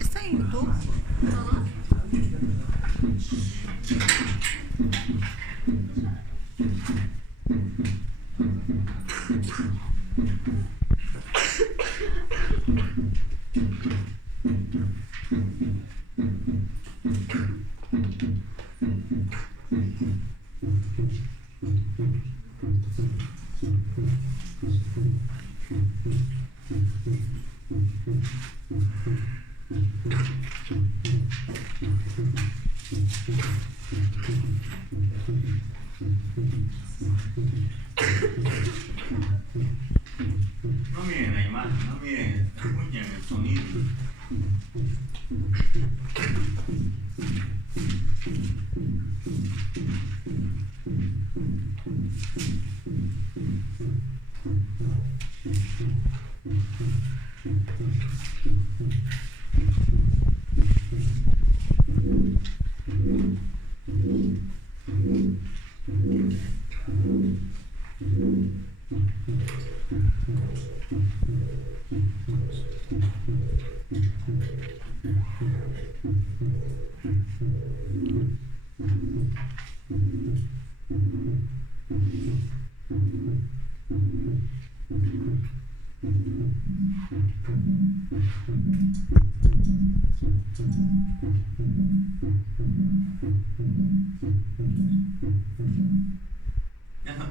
¿Está en YouTube? No miren la imagen, no miren, escuchen el sonido.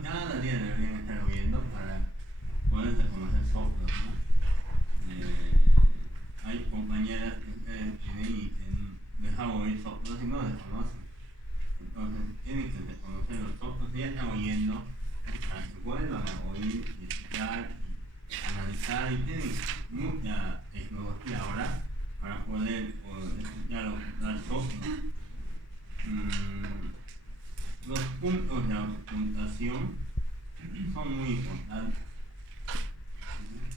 Ya la deberían estar oyendo para poder reconocer soplos, ¿no? Hay compañeras que dejan oír soplos y no desconocen. Entonces tienen que reconocer los soplos que ya están oyendo para que vuelvan a oír y escuchar y analizar, y tienen mucha tecnología ahora para poder escuchar los soplos. Los puntos de puntuación son muy importantes.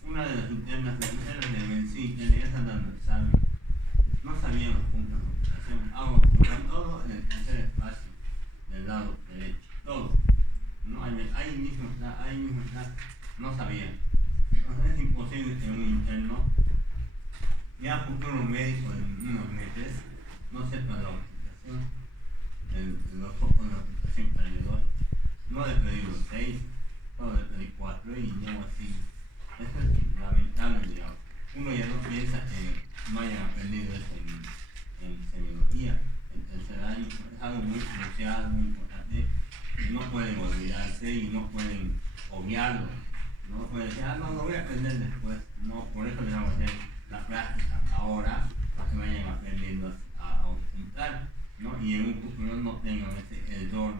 Una de las internas de Benzi, que le están dando examen, no sabían los puntos de puntuación. Todo en el tercer espacio del lado derecho, todo. No, ahí mismo está, no sabían. Entonces es imposible que un interno, ya futuro médico en unos meses, no sepa la puntuación. Los focos de ocultación alrededor. No le pedí los 6, solo le pedí 4 y no así. Eso es lamentable, digamos. Uno ya no piensa que no hayan aprendido eso en semiología. El tercer año es algo muy crucial, muy importante. No pueden olvidarse y no pueden obviarlo. No pueden decir, no, lo voy a aprender después. No, por eso les vamos a hacer la práctica ahora, para que vayan aprendiendo a ocultar, ¿no? Y en un futuro no tengan ese error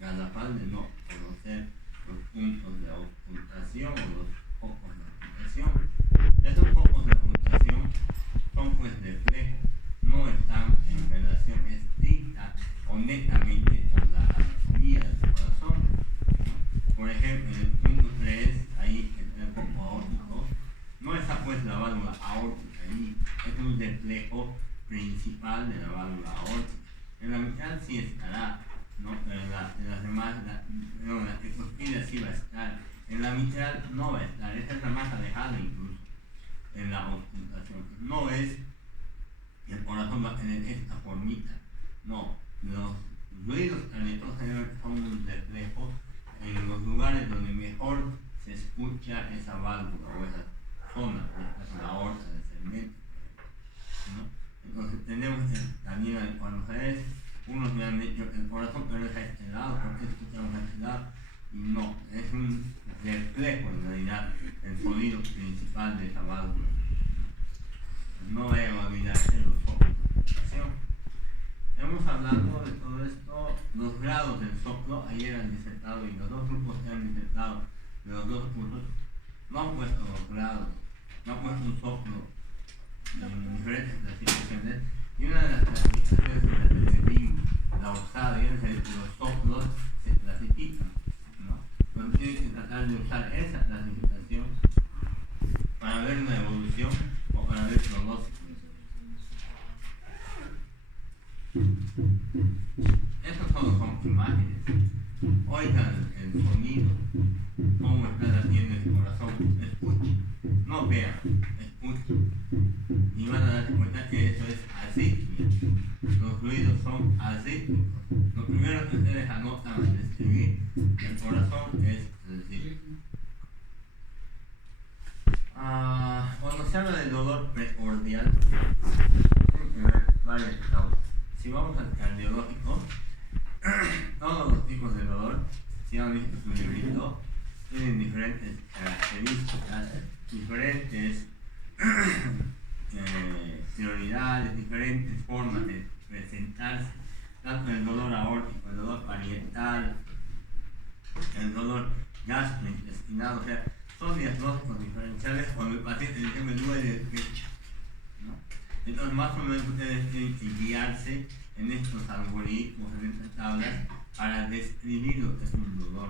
garrafal de no conocer los puntos de ocultación o los focos de ocultación. Esos focos de ocultación son pues reflejos, no están en relación estricta o netamente con la anatomía del corazón, ¿no? Por ejemplo, en el punto 3, ahí en el foco aórtico, no está pues la válvula aórtica ahí, es un reflejo principal de la válvula aórtica. En la mitad sí estará, ¿no? En las demás, la tricuspida sí va a estar. En la mitad no va a estar, esa es la más alejada incluso en la ocultación. No es que el corazón va a tener esta formita, no. Los ruidos cardiatógenos son un reflejo en los lugares donde mejor se escucha esa válvula o esa zona, la aorta del segmento, ¿no? Entonces tenemos también cuando es, unos me han dicho el corazón pero es a este lado, ¿por qué escuchamos a este lado? Y no, es un reflejo en realidad, el sonido principal de esa válvula. No vayan a olvidarse los focos de ocultación. Hemos hablado de todo esto, los grados del soplo, ayer han disertado y los dos grupos que han disertado de los dos cursos no han puesto los grados, no han puesto un soplo en diferentes clasificaciones, y una de las clasificaciones de la televisión, la usada, los soplos se clasifican, ¿no? Pero tienen que tratar de usar esa clasificación para ver una evolución o para ver pronósticos. Estos solo son imágenes. Oigan el sonido, cómo está latiendo el corazón, escuchen. No no vean, escuchen. Y van a darse cuenta que eso es así. Los ruidos son así. Lo primero que ustedes anotan al escribir el corazón es decir. Cuando se habla del dolor precordial, tiene que ver varias causas. Si vamos al cardiológico, todos los tipos de dolor, si han visto su librito, tienen diferentes características, diferentes prioridades, diferentes formas de presentarse, tanto el dolor aórtico, el dolor parietal, el dolor gastrointestinal, o sea, son diagnósticos diferenciales cuando el paciente dice me duele el pecho, ¿no? Entonces más o menos ustedes tienen que guiarse en estos algoritmos, en estas tablas, para describir lo que es un dolor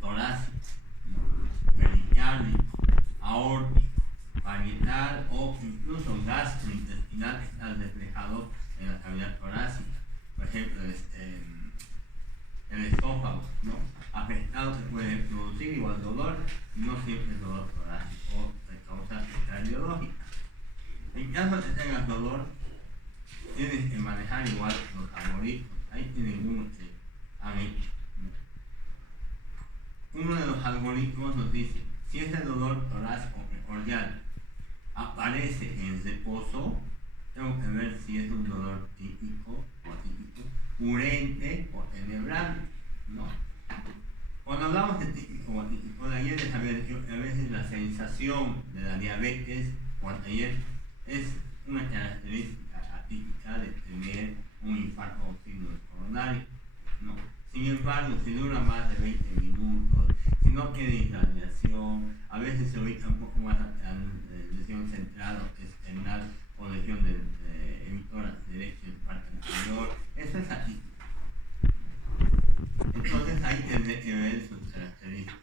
torácico, ¿no? Pericardico, aórtico, parietal o incluso gastrointestinal, que está reflejado en la cavidad torácica. Por ejemplo, el esófago, ¿no? Afectado se puede producir igual dolor, y no siempre es dolor torácico o de causa cardiológica. En caso de que tengas dolor, tienes que manejar igual los algoritmos. Ahí tienen uno que han hecho, ¿no? Uno de los algoritmos nos dice, si ese dolor torácico precordial aparece en reposo, tengo que ver si es un dolor típico o atípico, urente o tenebrante, ¿no? Cuando hablamos de típico o atípico, de ayer les había dicho que a veces la sensación de la diabetes o ayer es una característica atípica de tener un infarto o signo coronario, ¿no? Sin embargo, si dura más de 20 minutos, si no tiene irradiación, a veces se ubica un poco más a lesión central o external o lesión de emitora derecha en parte anterior, eso es atípico. Entonces hay que ver sus características.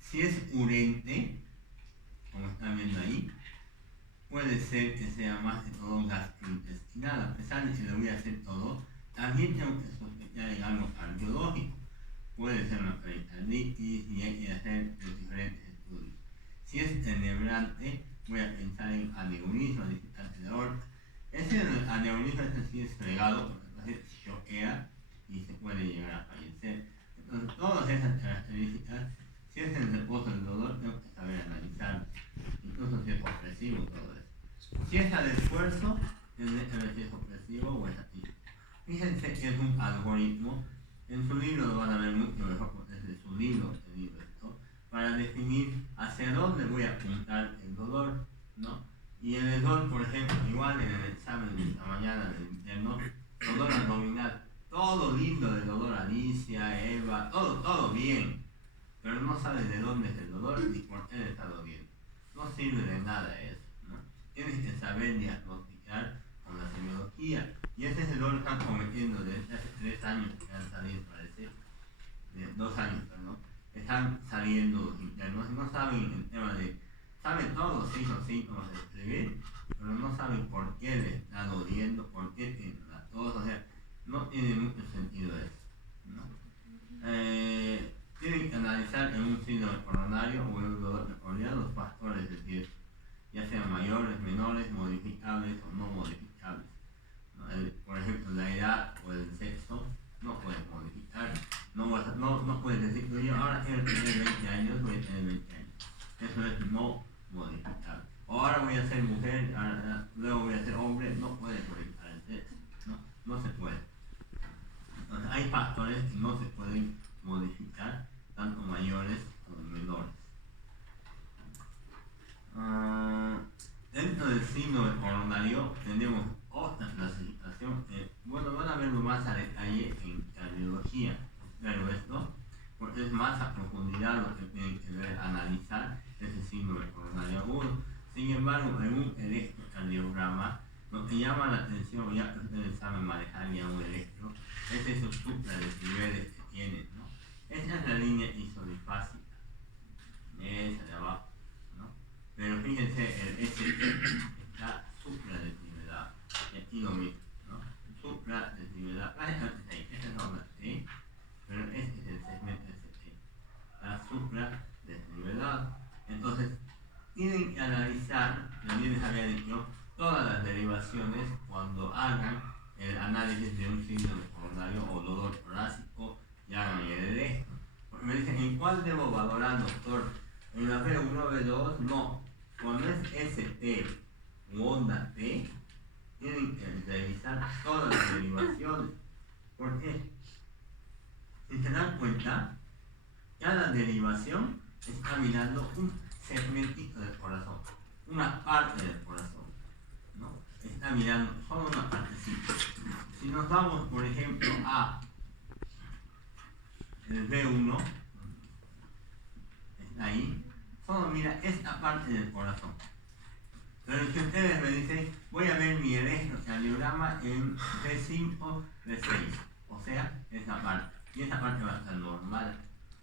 Si es urente, como están viendo ahí, puede ser que sea más que todo gastrointestinal. A pesar de que lo voy a hacer todo, también tengo que sospechar en algo cardiológico. Puede ser una pericarditis y hay que hacer los diferentes estudios. Si es tenebrante, voy a pensar en aneurisma, dificultad de aorta. Ese aneurisma sí es fregado porque el paciente se choquea y se puede llegar a fallecer. Entonces, todas esas características, si es en reposo del dolor, tengo que saber analizar, incluso si es opresivo todo eso. Si es al esfuerzo, tendré que ver si es opresivo o es atípico. Fíjense que es un algoritmo, en su libro lo van a ver mucho mejor porque desde su libro he dicho esto, para definir hacia dónde voy a apuntar el dolor, ¿no? Y en el dolor, por ejemplo, igual en el examen de esta mañana del interno, dolor abdominal, todo lindo de dolor, Alicia, Eva, todo bien, pero no sabes de dónde es el dolor ni por qué le está doliendo. No sirve de nada eso, ¿no? Tienes que saber diagnosticar con la semiología. Y ese es el dolor que están cometiendo desde hace 3 años que han salido, parece, 2 años, perdón, están saliendo los internos y no saben el tema de, saben todos los síntomas de escribir, pero no saben por qué le está doliendo, por qué tienen la tos, o sea, no tiene mucho sentido eso, ¿no? Tienen que analizar en un síndrome coronario o en un dolor precordial los factores de riesgo, ya sean mayores, menores, modificables o no modificables. Por ejemplo, la edad o el sexo no puedes modificar, no puedes decir que yo ahora quiero tener 20 años, voy a tener 20 años. Eso es no modificar. O ahora voy a ser mujer, luego voy a ser hombre, no puedes modificar el sexo, no se puede. Entonces, hay factores que no se pueden modificar, tanto mayores como menores. Dentro del síndrome coronario tenemos otra clasificación, bueno, van a verlo más a detalle en cardiología, pero esto, porque es más a profundidad lo que tienen que ver, analizar ese síndrome coronario agudo. Sin embargo, en un electrocardiograma, lo que llama la atención, ya que ustedes saben manejar ya un electro, es esos supradecibeles que tienen, ¿no? Esa es la línea isodifásica, esa de abajo, ¿no? Pero fíjense, el ST está supradecibelar, y aquí lo mismo, ¿no? Supradecibelar, esta es la onda T, pero este es el segmento ST, está supradecibelar. lado. Entonces, tienen que analizar, también les había dicho, todas las derivaciones cuando hagan el análisis de un síndrome coronario o dolor torácico y hagan el electro. Porque me dicen, ¿en cuál debo valorar, doctor? ¿En la B1, B2? No. Cuando es ST u onda T, tienen que revisar todas las derivaciones. ¿Por qué? Si se dan cuenta, cada derivación está mirando un segmentito del corazón, una parte del corazón, ¿no? Está mirando solo una partecita. Si nos vamos, por ejemplo, a el B1, está ahí, solo mira esta parte del corazón. Pero si ustedes me dicen, voy a ver mi electrocardiograma en B5, B6, o sea, esa parte, y esa parte va a estar normal.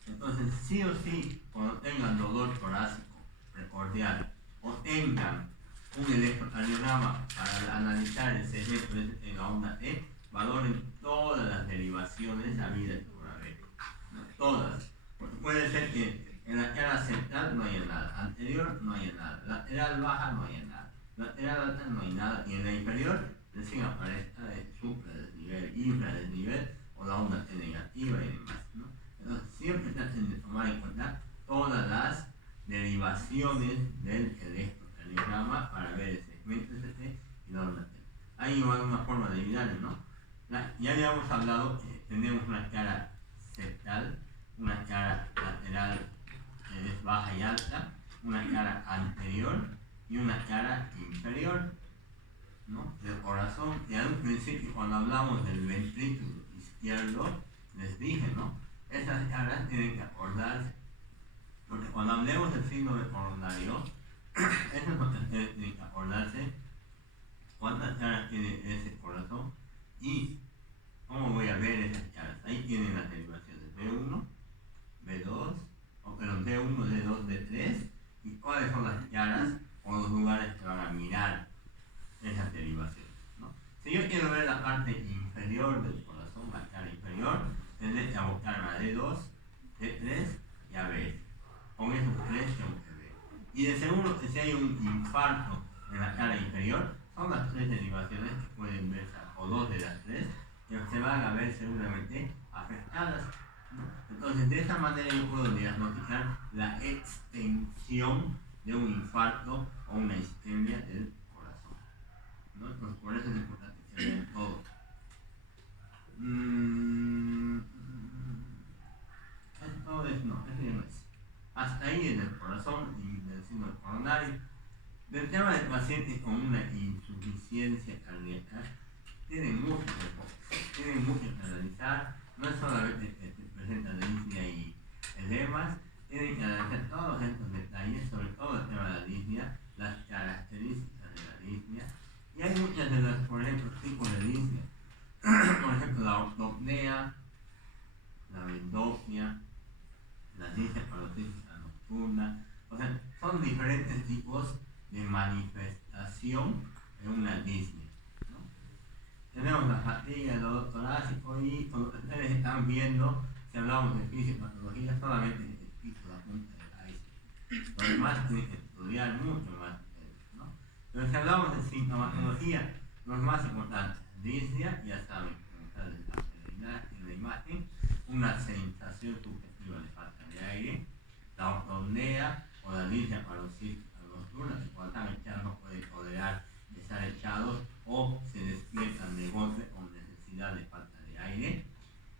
Entonces, sí o sí, cuando tengan dolor torácico precordial o tengan un electrocardiograma para analizar el segmento en la onda T, valoren todas las derivaciones habidas por haber, ¿no? Todas. Porque puede ser que en la cara central no haya nada, anterior no haya nada, lateral baja no haya nada, lateral alta no hay nada, y en la inferior recién aparezca el supradesnivel, infradesnivel o la onda T negativa y demás, ¿no? Entonces, siempre traten de tomar en cuenta todas las derivaciones del electrocardiograma para ver el segmento ST y la onda T. Hay una forma de ayudarles, ¿no? Ya habíamos hablado, tenemos una cara septal, una cara lateral es baja y alta, una cara anterior y una cara inferior, ¿no? Del corazón. Y al principio, cuando hablamos del ventrículo izquierdo, les dije, ¿no? Esas caras tienen que acordarse, porque cuando hablemos del síndrome coronario, eso es lo que ustedes tienen que acordarse, cuántas caras tiene ese corazón y cómo voy a ver esas caras. Ahí tienen las derivaciones B1, B2, D1, D2, D3, y cuáles son las caras o los lugares que van a mirar esas derivaciones, ¿no? Si yo quiero ver la parte inferior del corazón, la cara inferior, tendré que abocarme a D2, D3 y a B. Con esos tres tengo que ver. Y de seguro que si hay un infarto en la cara inferior, son las tres derivaciones que pueden verse, o dos de las tres, que se van a ver seguramente afectadas, ¿no? Entonces, de esa manera yo puedo diagnosticar la extensión de un infarto o una isquemia del corazón, ¿no? Entonces, por eso es importante que vean todo. Esto es, no, eso ya no es. Hasta ahí en el corazón y del síndrome coronario. Del tema del paciente con una insuficiencia cardíaca, tienen muchos enfoques, tienen mucho que analizar, no es solamente que se presentan disnea y edemas, tienen que analizar todos estos detalles, sobre todo el tema de la disnea, las características de la disnea, y hay muchas de las, por ejemplo, tipos de disnea, por ejemplo, la ortopnea, la vendopnia, la disnea parotística nocturna, o sea, son diferentes tipos de manifestación de una disnea, ¿no? Tenemos la fatiga, el dolor torácico y como ustedes están viendo, si hablamos de fisiopatología, solamente el piso, la punta del iceberg. Lo demás tiene que estudiar mucho más, ¿no? Pero si hablamos de sintomatología, lo más importante, disnea, ya saben, en la imagen, una sensación subjetiva de falta de aire, la ortopnea o la disnea parotística nocturna, que cuando están echados no pueden tolerar estar echados o se despiertan de golpe con necesidad de falta de aire.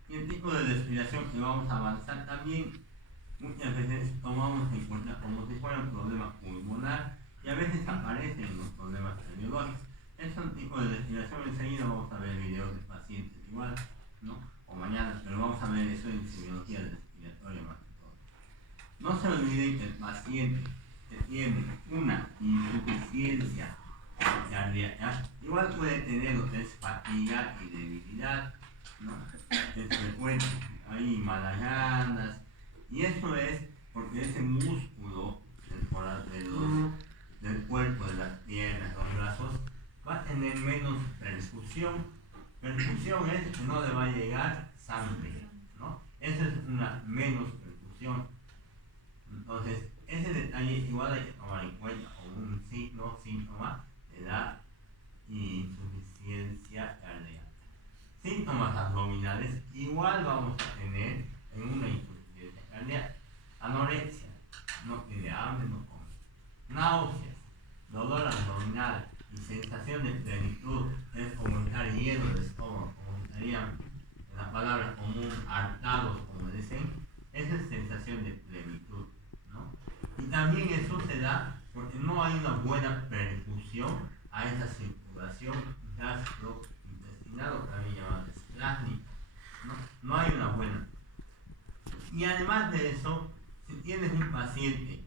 Y el tipo de respiración que vamos a avanzar también, muchas veces tomamos en cuenta como si fuera un problema pulmonar y a veces aparecen los problemas cardiológicos. Es un tipo de respiración, enseguida vamos a ver videos de pacientes igual, ¿no? O mañana, pero vamos a ver eso en semiología respiratoria más que todo. No se olviden que el paciente que tiene una insuficiencia cardíaca, igual puede tener lo que es fatiga y debilidad, ¿no? Es frecuente, hay malas ganas, y eso es porque ese músculo del cuerpo, de las piernas, los brazos, va a tener menos perfusión. Perfusión es que no le va a llegar sangre, ¿no? Esa es una menos perfusión. Entonces, ese detalle igual hay que tomar en cuenta como un signo, síntoma de la insuficiencia cardíaca. Síntomas abdominales igual vamos a tener en una insuficiencia cardíaca. Anorexia, no tiene hambre, no come. Náuseas, dolor abdominal y sensación de plenitud, es como estar lleno de estómago, como estarían en la palabra común hartados, como dicen, esa es sensación de plenitud, ¿no? Y también eso se da porque no hay una buena perfusión a esa circulación gastrointestinal, o también llamada esplácnica, ¿no? No hay una buena. Y además de eso, si tienes un paciente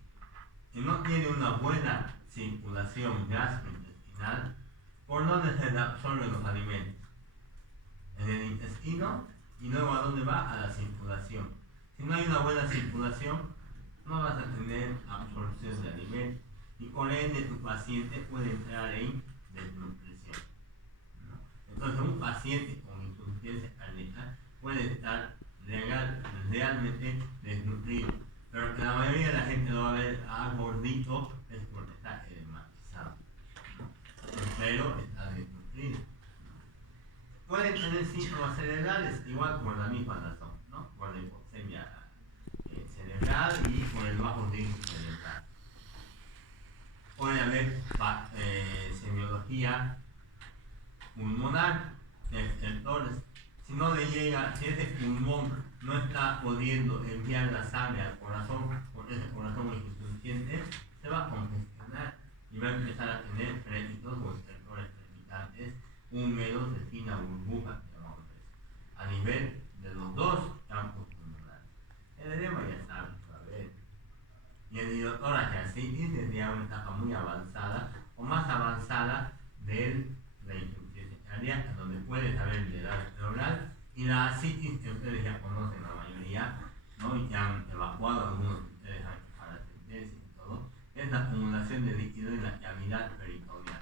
que no tiene una buena circulación gastrointestinal, ¿por dónde se absorben los alimentos? En el intestino, y luego ¿a dónde va? A la circulación. Si no hay una buena circulación, no vas a tener absorción de alimentos y por ende tu paciente puede entrar en desnutrición, ¿no? Entonces un paciente con insuficiencia cardíaca puede estar realmente desnutrido, pero que la mayoría de la gente lo va a ver gordito es porque está edematizado, ¿no? Pero está desnutrido. Pueden tener síntomas cerebrales igual por la misma razón, ¿no? Por la hipoxemia cerebral y por el bajo ritmo cerebral. Puede haber semiología pulmonar, receptores. Si no le llega, si ese pulmón no está pudiendo enviar la sangre al corazón, porque ese corazón es insuficiente, se va a congestionar y va a empezar a tener frénitos o estertores crepitantes húmedos de fina burbuja, a nivel de los dos campos pulmonares. El edema ya saben, a ver. Y el hidrotórax-ascitis es ya una etapa muy avanzada o más avanzada de la insuficiencia cardíaca, donde puede haber de edad cerebral, y la ascitis que ustedes ya conocen la mayoría, ¿no? Y que han evacuado algunos de ustedes para sentencia y todo, es la acumulación de líquido en la cavidad peritoneal.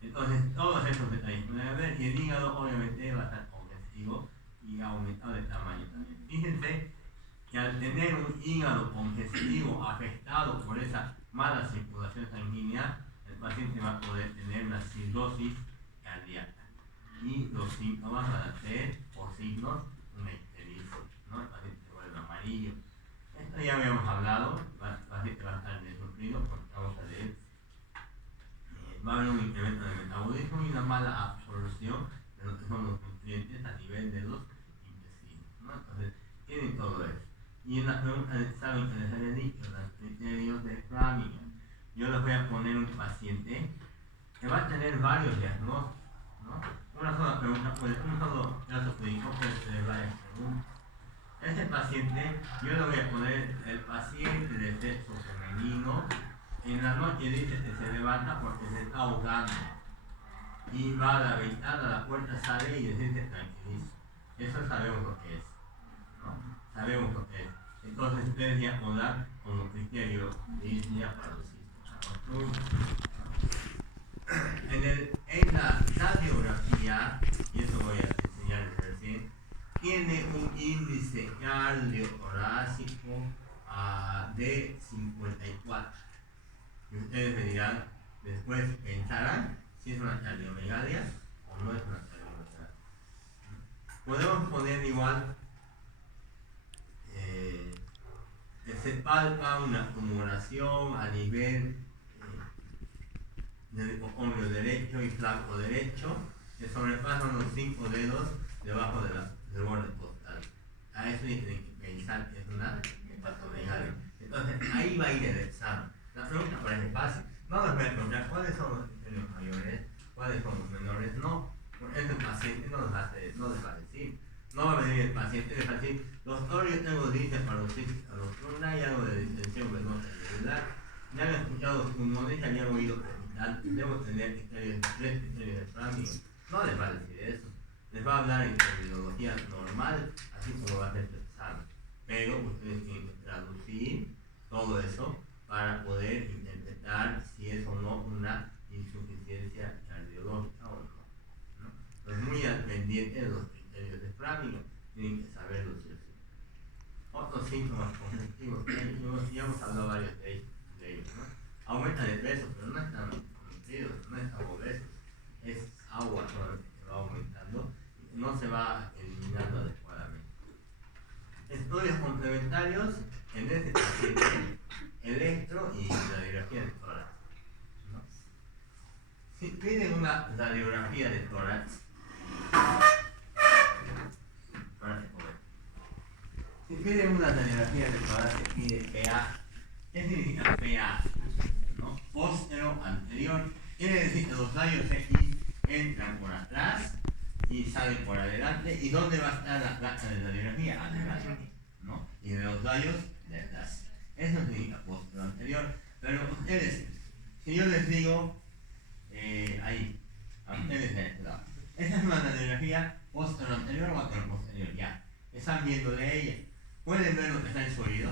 Entonces, todos esos detalles pueden haber, y el hígado obviamente va a estar congestivo y aumentado de tamaño también. Fíjense que al tener un hígado congestivo afectado por esa mala circulación sanguínea, el paciente va a poder tener una cirrosis cardíaca. Y los síntomas van a ser, por signos, una ictericia, ¿no? El paciente se vuelve amarillo. Esto ya habíamos hablado, el paciente va a estar desnutrido por causa de va a haber un incremento de metabolismo y una mala absorción de lo que son los nutrientes a nivel de los intestinos, ¿no? Entonces, tienen todo eso. Y en la pregunta de examen que les había dicho, los criterios de Framingham, yo les voy a poner un paciente que va a tener varios diagnósticos, ¿no? Una sola pregunta, un solo caso clínico puede tener varias preguntas. Este paciente, yo le voy a poner el paciente de sexo femenino. En la noche dice que se levanta porque se está ahogando y va a la ventana, a la puerta, sale y dice que tranquiliza. Eso sabemos lo que es, ¿no? Sabemos lo que es. Entonces ustedes ya podrán con los criterios de disnea para los síntomas. En la radiografía, y eso voy a enseñarles recién, tiene un índice cardiotorácico de 54. Y ustedes me dirán, después pensarán si es una cardiomegalia o no es una cardiomegalia. Podemos poner igual que se palpa una tumoración a nivel del hipocondrio derecho y flanco derecho, que sobrepasan los 5 dedos debajo del borde costal. A eso tienen que pensar que es una hepatomegalia. Entonces ahí va a ir el examen. La pregunta parece fácil. No les voy a preguntar cuáles son los criterios mayores, cuáles son los menores. No, porque el paciente no les va a decir. No va a venir el paciente y les va a decir, doctor, yo tengo disefarosis nocturna y algo de distensión venosa irregular. Ya han escuchado los pulmones y habían oído crepitantes. Debo tener 3 criterios de Framingham. No les va a decir eso. Les va a hablar en terminología normal, así como va a ser su examen. Pero ustedes tienen que traducir todo eso para poder interpretar si es o no una insuficiencia cardiológica o no, ¿no? Pues muy al pendiente de los criterios de Framingham, tienen que saberlo sí o sí. Otros síntomas congestivos que hay, hemos hablado varios de ellos, ¿no? Aumenta de peso, pero no están nutridos, no están obesos, es agua solamente que va aumentando, no se va eliminando adecuadamente. Estudios complementarios en este paciente, electro y radiografía de tórax, ¿no? Si piden una radiografía de tórax, si piden una radiografía de tórax, se pide PA. ¿Qué significa PA? ¿No? Póstero anterior, quiere decir que los rayos X entran por atrás y salen por adelante. ¿Y dónde va a estar la placa de radiografía? Adelante, ¿no? Y de los rayos de atrás. Eso significa póstero anterior. Pero ustedes, si yo les digo ahí, a ustedes de este lado, esa es una radiografía póstero anterior o anterior posterior, ya. Están viendo de ella. ¿Pueden ver lo que está en su oído?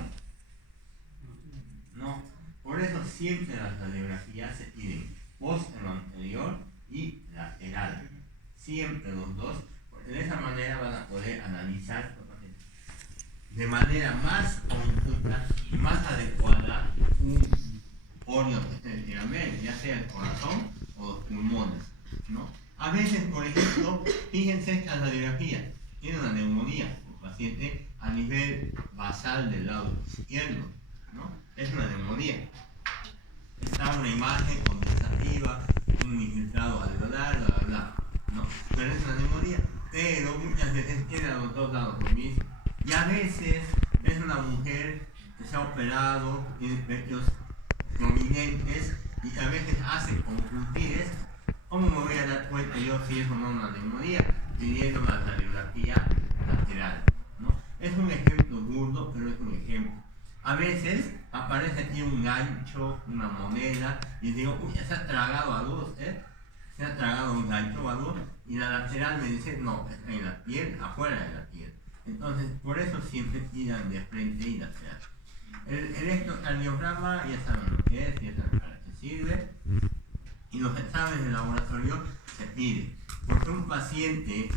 No. Por eso siempre las radiografías se piden póstero anterior y lateral. Siempre los dos, porque de esa manera van a poder analizar de manera más conjunta y más adecuada un órgano que ustedes quieran ver, ya sea el corazón o los pulmones, ¿no? A veces, por ejemplo, fíjense esta radiografía, tiene una neumonía, el paciente a nivel basal del lado izquierdo, ¿no? Es una neumonía. Está una imagen con arriba, un infiltrado alveolar, bla, bla, bla, ¿no? Pero es una neumonía. Pero muchas veces tiene a los dos lados lo mismo. Y a veces es una mujer que se ha operado, tiene pechos prominentes y a veces hace conjuntives. ¿Cómo me voy a dar cuenta yo si es o no una neumonía? Pidiendo una radiografía lateral, ¿no? Es un ejemplo burdo, pero es un ejemplo. A veces aparece aquí un gancho, una moneda, y digo, uy, ya se ha tragado algo, se ha tragado un gancho o algo, y la lateral me dice, no, está en la piel, afuera de la piel. Entonces, por eso siempre tiran de frente y lateral. El electrocardiograma, ya saben lo que es, ya saben para qué sirve, y los exámenes de laboratorio se piden. Porque un paciente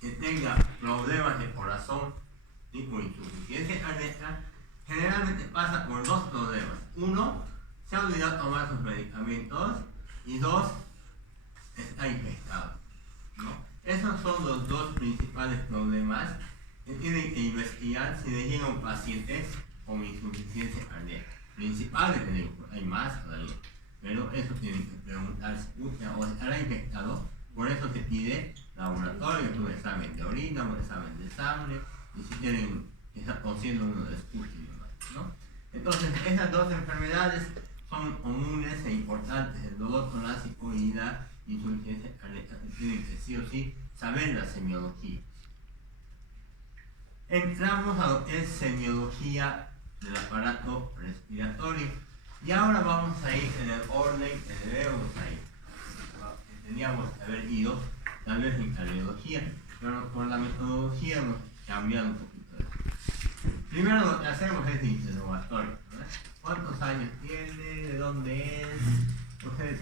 que tenga problemas de corazón, tipo insuficiencia cardíaca, generalmente pasa por dos problemas. Uno, se ha olvidado tomar sus medicamentos, y dos, está infectado, ¿no? Esos son los dos principales problemas que tienen que investigar si le llega un paciente con insuficiencia cardíaca. Principales, hay más todavía, pero eso tienen que preguntarse, o estará infectado. Por eso se pide laboratorio, un examen de orina, un examen de sangre, y si tienen, está haciendo uno de Sputnik, ¿no? Entonces, esas dos enfermedades son comunes e importantes, el dolor torácico y la insuficiencia cardíaca, tienen que sí o sí saber la semiología. Entramos a lo que es semiología del aparato respiratorio, y ahora vamos a ir en el orden que debemos ir. Teníamos que haber ido tal vez en cardiología, pero por la metodología hemos cambiado un poquito de eso. Primero lo que hacemos es interrogatorio, ¿no? ¿Cuántos años tiene? ¿De dónde es? Entonces,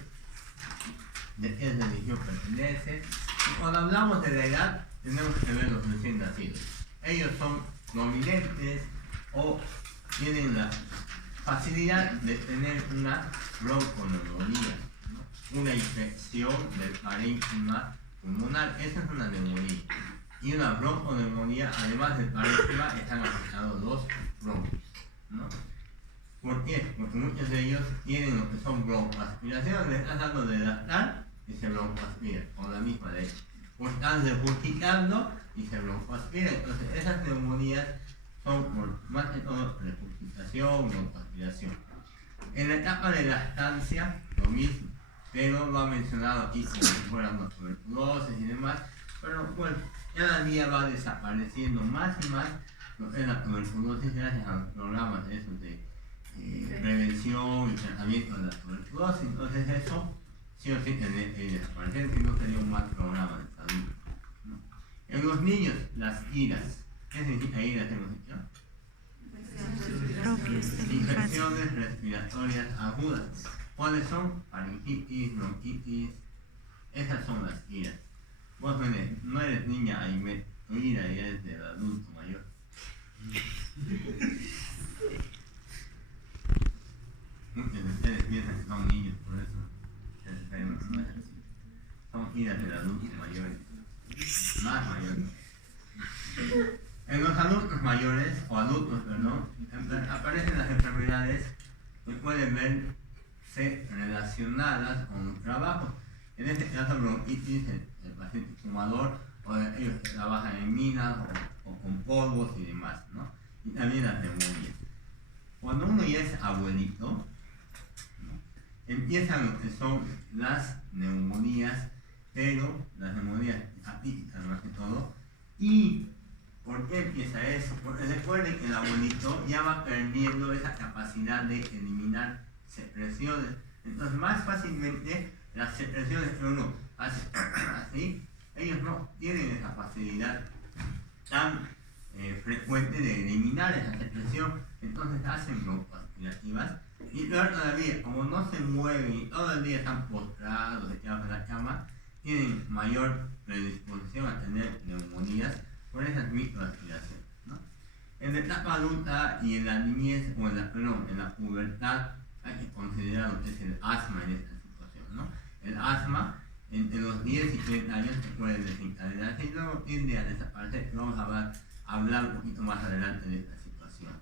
¿de qué religión pertenece? Y cuando hablamos de la edad, tenemos que ver los recién nacidos. Ellos son prominentes o tienen la facilidad de tener una bronconeumonía, ¿no? Una infección del parénquima pulmonar. Esa es una neumonía. Y una bronconeumonía, además del parénquima, están afectados los bronquios, ¿no? ¿Por qué? Porque muchos de ellos tienen lo que son broncoaspiraciones, les están dando de lactar y se broncoaspiran, con la misma leche. O están regurgitando y se broncoaspiran. Entonces, esas neumonías son por más que todo regurgitación, broncoaspiración. En la etapa de lactancia, lo mismo, pero lo ha mencionado aquí como si fueran los tuberculosis y demás, pero bueno, cada día va desapareciendo más y más lo que es la tuberculosis gracias a los programas esos de prevención y tratamiento de la tuberculosis. Entonces eso sí o sí tiene que desaparecer, que no sería un mal programa de salud, ¿no? En los niños, las iras. ¿Qué significa iras en los niños? Infecciones respiratorias agudas. ¿Cuáles son? Faringitis, bronquitis. Esas son las iras. Vos no eres niña, Aime, tu ira ya es del adulto mayor. piensa que son niños, por eso se enferman, no es así. Son idas de adultos mayores, más mayores. En los adultos mayores, o adultos, perdón, aparecen las enfermedades que pueden verse relacionadas con los trabajos. En este caso, bronquitis, el paciente fumador, o ellos que trabajan en minas o con polvos y demás, ¿no? Y también las neumonías. Cuando uno ya es abuelito, ¿no?, empiezan lo que son las neumonías, pero las neumonías atípicas más que todo. ¿Y por qué empieza eso? Porque recuerden que el abuelito ya va perdiendo esa capacidad de eliminar secreciones. Entonces, más fácilmente las secreciones que uno hace así, ellos no tienen esa facilidad tan frecuente de eliminar esa secreción. Entonces hacen broncoaspirativas. Y peor todavía, como no se mueven y todo el día están postrados, echados en la cama, tienen mayor predisposición a tener neumonías por esas microaspiraciones, ¿no? En la etapa adulta y en la niñez, o en la pubertad, hay que considerar lo que es el asma en esta situación, ¿no? El asma, entre los 10 y 30 años, se puede desencadenar y luego tiende a desaparecer. Vamos a hablar un poquito más adelante de esta situación.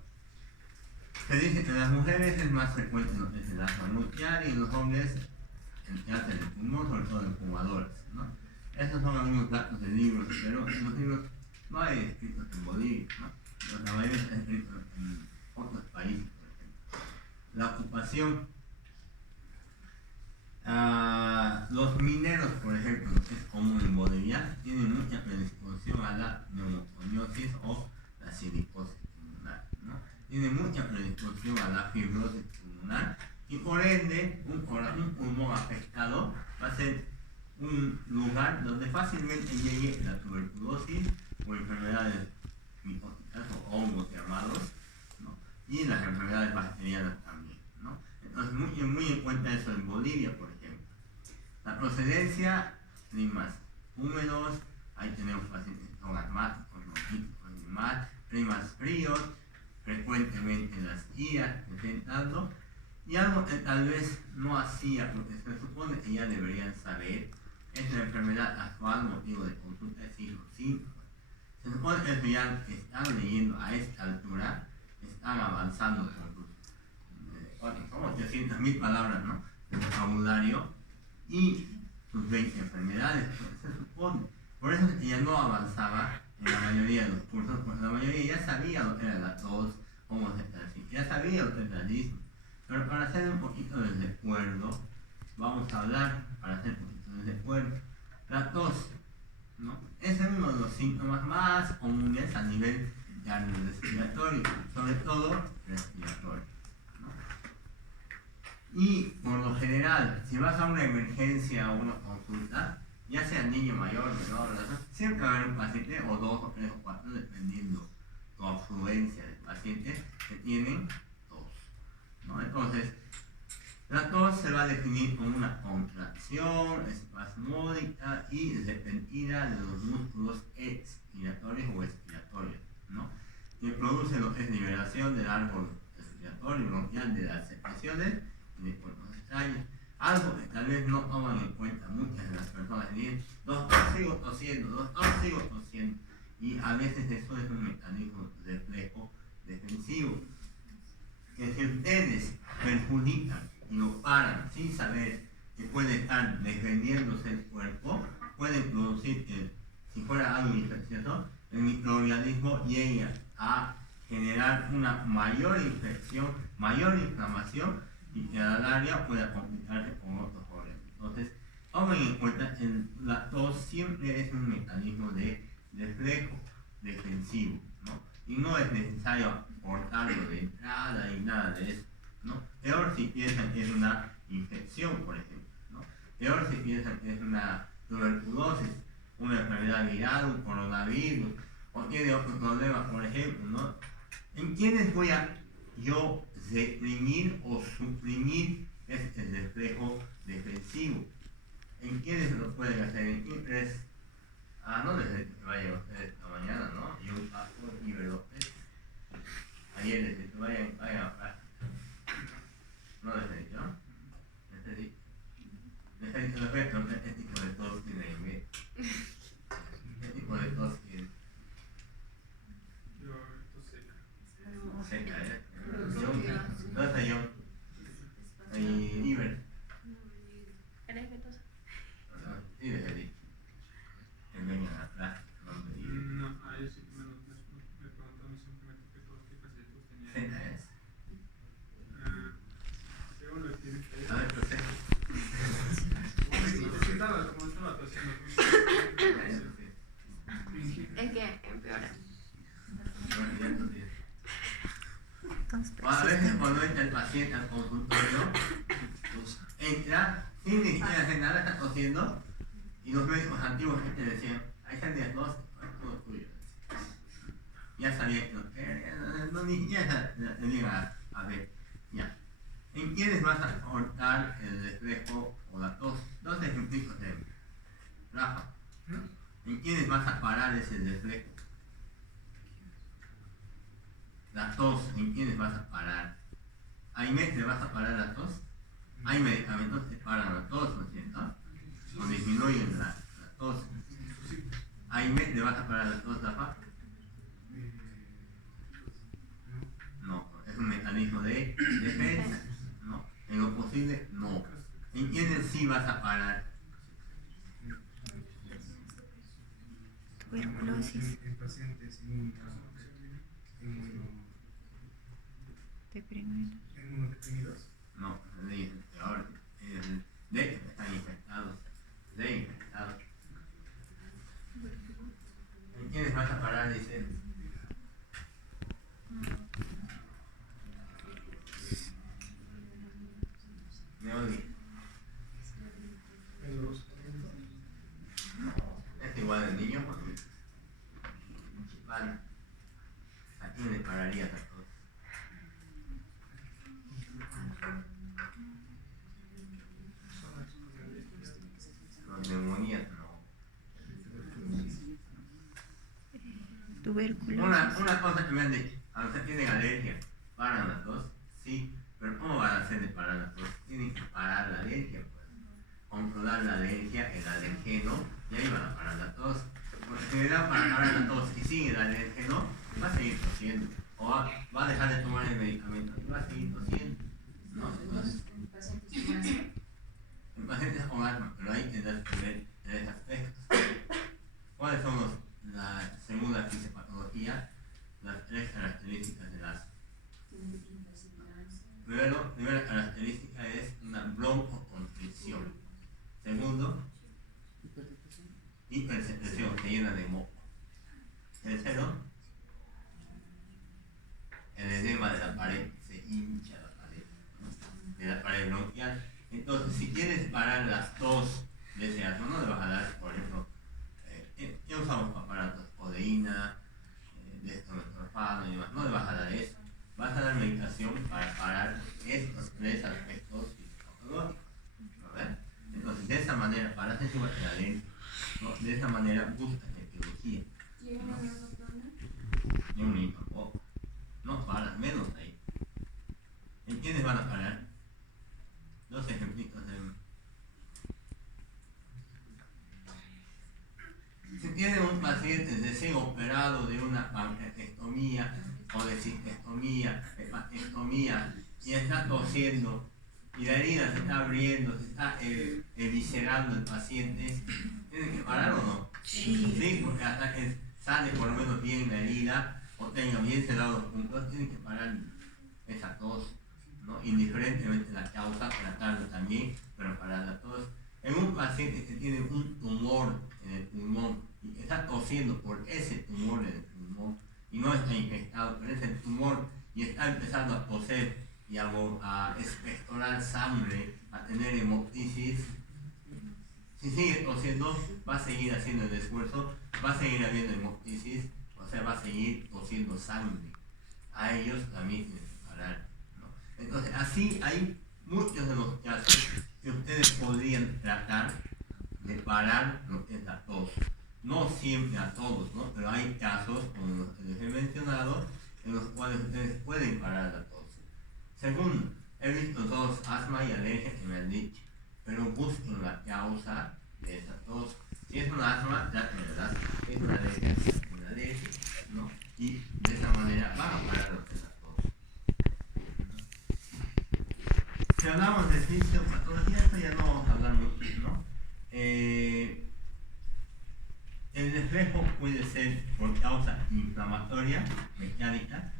Se dice que en las mujeres es más frecuente lo que es el asma bronquial y en los hombres el cáncer del pulmón, sobre todo en fumadores, ¿no? Esos son algunos datos de libros, pero en los libros no hay escritos en Bolivia, ¿no? La mayoría está escrito en otros países, por ejemplo. La ocupación. Los mineros, por ejemplo, que es común en Bolivia, tienen mucha predisposición a la neumoconiosis o la silicosis pulmonar, ¿no? Tienen mucha predisposición a la fibrosis pulmonar y por ende un pulmón afectado va a ser un lugar donde fácilmente llegue la tuberculosis o enfermedades micóticas o hongos llamados, ¿no? Y las enfermedades bacterianas también, ¿no? Entonces, muy en cuenta eso en Bolivia, por ejemplo. La procedencia, climas húmedos, ahí tenemos pacientes que son asmáticos, bronquíticos y demás, climas fríos, frecuentemente las guías presentando, y algo que tal vez no hacía, porque se supone que ya deberían saber, es la enfermedad actual motivo de consulta, es síntomas. Se supone que eso ya están leyendo a esta altura, están avanzando con sus, como 800.000 palabras, ¿no?, de vocabulario y sus 20 enfermedades, se supone. Por eso es que ya no avanzaba en la mayoría de los cursos, porque la mayoría ya sabía lo que era la tos, cómo se hacía, ya sabía lo que era el ismo. Pero para hacer un poquito de recuerdo, vamos a hablar, para hacer un poquito de recuerdo, la tos, ¿no?, es uno de los síntomas más comunes a nivel respiratorio, sobre todo respiratorio, ¿no? Y por lo general, si vas a una emergencia o una consulta, ya sea niño mayor, menor, siempre va a haber un paciente o 2 o 3 o 4, dependiendo tu afluencia de pacientes que tienen tos, ¿no? Entonces, la tos se va a definir como una contracción espasmódica y repentina de los músculos expiratorios o expiratorios, ¿no?, que produce lo que es liberación del árbol respiratorio bronquial de las secreciones y de cuerpos extraños. Algo que tal vez no toman en cuenta muchas de las personas, dicen, doctor, sigo tosiendo, y a veces eso es un mecanismo de reflejo defensivo, que si ustedes perjudican y lo paran sin saber que puede estar defendiéndose el cuerpo, pueden producir que, si fuera algo infeccioso, el microorganismo llegue a generar una mayor infección, mayor inflamación, y que la larga pueda complicarse con otros órganos. Entonces, tomen en cuenta que la tos siempre es un mecanismo de reflejo defensivo, ¿no? Y no es necesario cortarlo de entrada y nada de eso, ¿no? Peor si piensan que es una infección, por ejemplo, ¿no? Peor si piensan que es una tuberculosis, una enfermedad viral, un coronavirus, o tiene otros problemas, por ejemplo, ¿no? ¿En quiénes voy a yo reprimir o suprimir este reflejo defensivo? ¿En quiénes lo pueden hacer? ¿En quiénes? No desde que vayan ustedes esta mañana, ¿no? Y un paso libero. Ayer desde que vayan a práctica. No desde yo. Perfecto, ¿qué tipo de tos tiene Ivette? ¿Qué tipo de tos tiene? Yo, tos seca. Seca, ¿eh? Entonces yo. Y Iber. ¿Eres vetosa? Iber, Eddie. Que vengan atrás, nombre Iber. No, a ellos sí que me preguntaron simplemente qué clase de tos tenía. Seca es. Según lo que tiene que A ver, pero seca. como estaba tosiendo. Es que empeora. Bueno, ya tú tienes. A veces cuando entra el paciente al consultorio, entra sin ni siquiera hacer nada, está tosiendo, y los médicos antiguos te decían, ahí está el diagnóstico, es todo tuyo. Ya sabía que no ni siquiera le iba a ver. Ya. ¿En quiénes vas a cortar el reflejo o la tos? Dos ejemplos de Rafa. ¿En quiénes vas a parar ese reflejo? La tos, ¿en quiénes vas a parar? ¿Hay le vas a parar la tos? Hay medicamentos que paran la tos, ¿no es cierto? O disminuyen la tos. ¿Hay le vas a parar la tos, Rafa? No, es un mecanismo de defensa, ¿no? En lo posible, no. ¿En quiénes sí vas a parar? Tuberculosis. En pacientes inmunodeprimidos. No, de peor. De que están infectados. De infectados. ¿En quiénes vas a parar? Dice. Me odio. Es igual de niños porque van. ¿A quién le pararías a todos? Los neumonías no. Tuberculosis. Una cosa que me han dicho, a usted tienen alergia, ¿paran la tos? Sí, pero ¿cómo van a hacer de parar la tos? Tienen que parar la alergia, pues. Controlar la alergia, el alergeno, y ahí van a parar la tos. Porque si le dan para parar la tos y sigue el alergeno, va a seguir tosiendo. O va a dejar de tomar el medicamento y va a seguir tosiendo. ¿No? Entonces, en pacientes con asma, pero hay que ver tres aspectos. ¿Cuáles son según la fisiopatología, las tres características del asma? Primera característica es una broncoconstricción. Segundo, hipersecreción, se llena de moco. Tercero, el edema de la pared, se hincha la pared, ¿no? De la pared bronquial. Entonces, si quieres parar las tos de ese asma, no le vas a dar, por ejemplo, ya usamos aparatos, codeína, dextromethorfano y demás, no le vas a dar eso. Vas a dar medicación para parar estos tres aspectos fisiopatológicos. ¿Verdad? Entonces, de esa manera, paras el alergia, ¿no? De esa manera buscas etiología. ¿Y un niño no toma? Ni un niño tampoco. No paras, menos ahí. ¿En quiénes van a parar? Dos ejemplitos de... Si tiene un paciente recién operado de una pancreatectomía o de cistectomía, hepatectomía, y está tosiendo y la herida se está abriendo, se está eviscerando el paciente, ¿tiene que parar o no? Sí, porque hasta que sale por lo menos bien la herida o tenga bien cerrados los puntos, tiene que parar esa tos, ¿no? Indiferentemente la causa, tratarla también, pero parar la tos. En un paciente que tiene un tumor en el pulmón y está tosiendo por ese tumor en el pulmón y no está infectado, pero ese tumor y está empezando a toser y a expectorar sangre, a tener hemoptisis, si sigue tosiendo va a seguir haciendo el esfuerzo, va a seguir habiendo hemoptisis, o sea, va a seguir tosiendo sangre. A ellos también tienen que parar, ¿no? Entonces, así hay muchos de los casos que ustedes podrían tratar de parar lo que es la tos. No siempre a todos, ¿no? Pero hay casos, como los que les he mencionado, en los cuales ustedes pueden parar la tos. Segundo, he visto dos asma y alergia que me han dicho. pero busquen la causa de esa tos. Si es una asma, traten el asma. Si es una alergia, ¿no? Y de esa manera van a parar lo que es la tos. Si hablamos de fisiopatología, esto ya no vamos a hablar mucho, ¿no? El reflejo puede ser por causa inflamatoria, mecánica.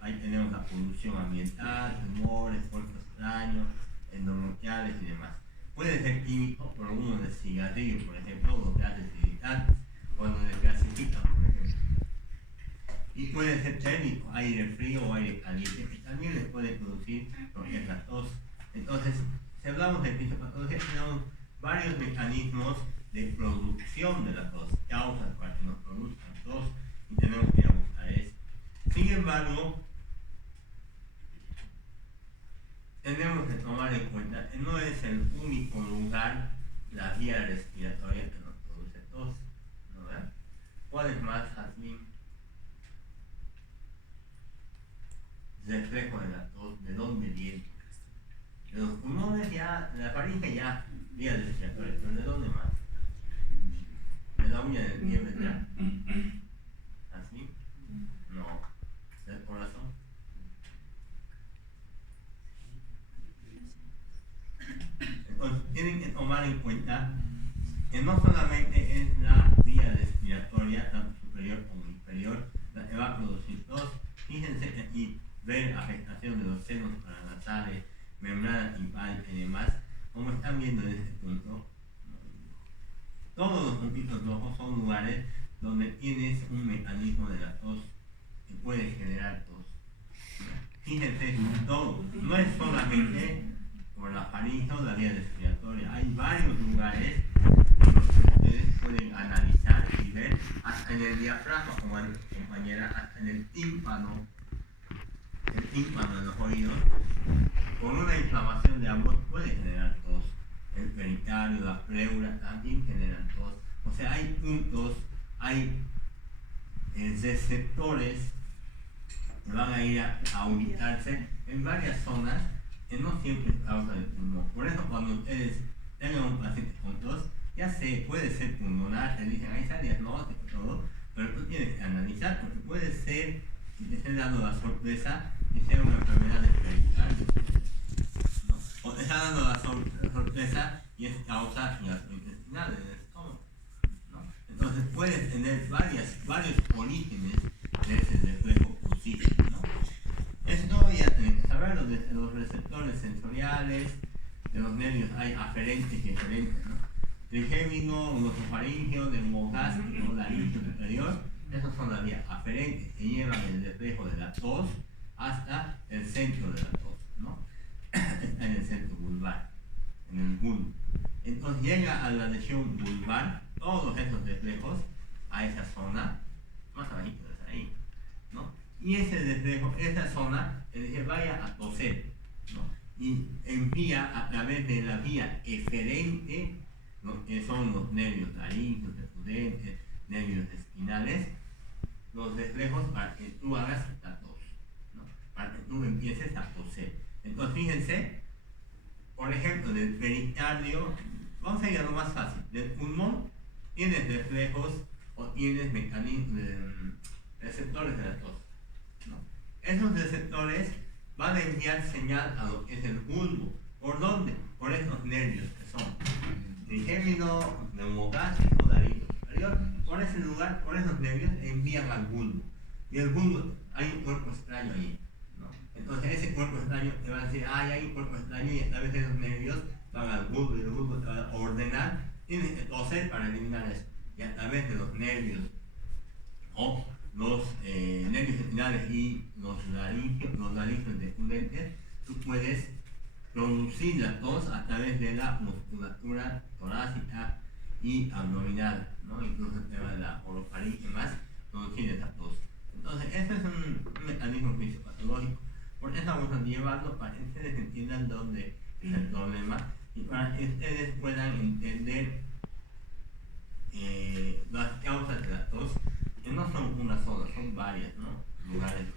Ahí tenemos la polución ambiental, tumores, cuerpos extraños, endometriales y demás. Puede ser químico por uno de cigarrillo, por ejemplo, o gases irritantes, cuando desgasifican, por ejemplo. Y puede ser térmico, aire frío o aire caliente, que también les puede producir lo que es la tos. Entonces, si hablamos de fisiopatología, tenemos varios mecanismos de producción de la tos, causas para que nos produzcan tos, y tenemos que ir a buscar eso. Sin embargo, tenemos que tomar en cuenta que no es el único lugar, la vía respiratoria que nos produce tos, ¿no? ¿Verdad? ¿Cuál es más, Jazmín? Reflejo de la tos, ¿de dónde viene? De los pulmones ya, de la faringe ya, vía respiratoria, pero ¿de dónde más? ¿De la uña del pie, verdad? ¿Así? No. ¿Del corazón? Entonces, tienen que tomar en cuenta que no solamente es la vía respiratoria, tanto superior como inferior, la que va a producir tos. Fíjense que aquí ver afectación de los senos paranasales, membrana timpánica y demás, como están viendo en este punto, todos los puntitos rojos son lugares donde tienes un mecanismo de la tos que puede generar tos. Fíjense, todo, no es solamente por la faringe o la vía respiratoria, hay varios lugares en los que ustedes pueden analizar y ver, hasta en el diafragma, como compañera, hasta en el tímpano de los oídos, con una inflamación de ambos puede generar tos. El pericardio, la pleura también generan tos. O sea, hay puntos, hay receptores que van a ir a ubicarse en varias zonas que no siempre es causa del pulmón. Por eso cuando ustedes tengan un paciente con tos, ya se puede ser pulmonar, te dicen, ahí está diagnóstico y todo, pero tú tienes que analizar porque puede ser que te estén dando la sorpresa que sea una enfermedad de pericardio, ¿no? O te está dando la sorpresa y es causa gastrointestinal en el estómago, ¿no? Entonces puedes tener varios orígenes de ese reflejo pulsígeno, ¿no? Esto ya tienen que saberlo, desde los receptores sensoriales, de los nervios hay aferentes y eferentes, ¿no? Trigémino, glosofaringeo, neumogástrico, laríngeo superior, esas son las vías aferentes que llevan el reflejo de la tos hasta el centro de la tos, ¿no? Está en el centro vulvar, en el bulbo. Entonces llega a la lesión vulvar, todos esos reflejos a esa zona, más abajito de ahí, ¿no? Y ese reflejo, esa zona, que vaya a toser, ¿no? Y envía a través de la vía eferente, ¿no? Que son los nervios laríngeos, efudentes, nervios espinales, los reflejos para que tú hagas la tos, ¿no? Para que tú empieces a toser. Entonces fíjense, por ejemplo, del pericardio, vamos a ir a lo más fácil, del pulmón tienes reflejos o tienes mecanismos de receptores de la tos, ¿no? Esos receptores van a enviar señal a lo que es el bulbo. ¿Por dónde? Por esos nervios que son trigémino, neumogástrico, laríngeo superior. Por ese lugar, por esos nervios envían al bulbo. Y el bulbo, hay un cuerpo extraño ahí, ¿no? Entonces ese cuerpo extraño te va a decir, hay un cuerpo extraño, y a través de esos nervios van al bulbo y el bulbo te va a ordenar, tienes que toser para eliminar eso. Y a través de los nervios o los nervios espinales y los laringios decudentes, tú puedes producir la tos a través de la musculatura torácica y abdominal, ¿no? Incluso el tema de la orofaringe y más, producir esa tos. Entonces, este es un mecanismo fisiopatológico. Por eso vamos a llevarlo para que ustedes entiendan dónde es el problema y para que ustedes puedan entender las causas de la tos, que no son una sola, son varias, ¿no? Lugares.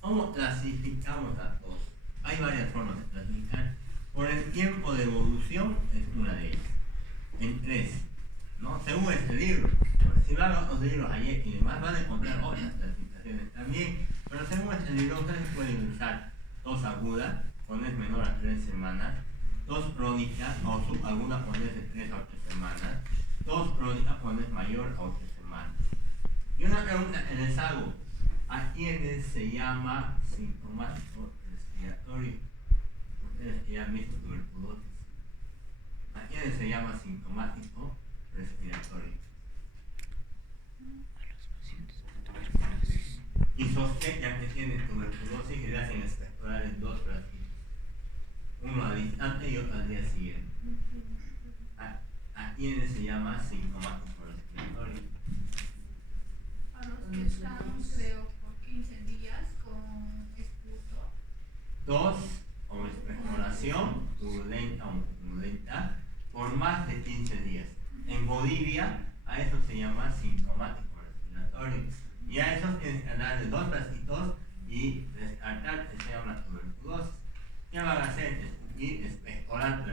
¿Cómo clasificamos la tos? Hay varias formas de clasificar. Por el tiempo de evolución es una de ellas. En 3, ¿no? Según este libro. Si van a los libros ayer y demás, van a encontrar otras clasificaciones también. Pero según este libro, ustedes pueden usar tos aguda, cuando es menor a 3 semanas, tos crónica o subaguda cuando es de 3 a 8 semanas, tos crónica cuando es mayor a 8 semanas. Y una pregunta que les hago, ¿a quiénes se llama sintomático respiratorio? Ustedes ya han visto tuberculosis. ¿A quiénes se llama sintomático respiratorio? Y sospechan que tienen tuberculosis y le hacen expectorar en 2 bracitos. Uno al instante y otro al día siguiente. ¿A quiénes se llama sintomático respiratorio? A los que están, creo, por 15 días con esputo. 2 con expectoración purulenta o purulenta por más de 15 días. En Bolivia a eso se llama sintomático respiratorio. Y a eso tienen que darle 2 bracitos y descartar que sea una tuberculosis. ¿Qué van a hacer? Expectorar,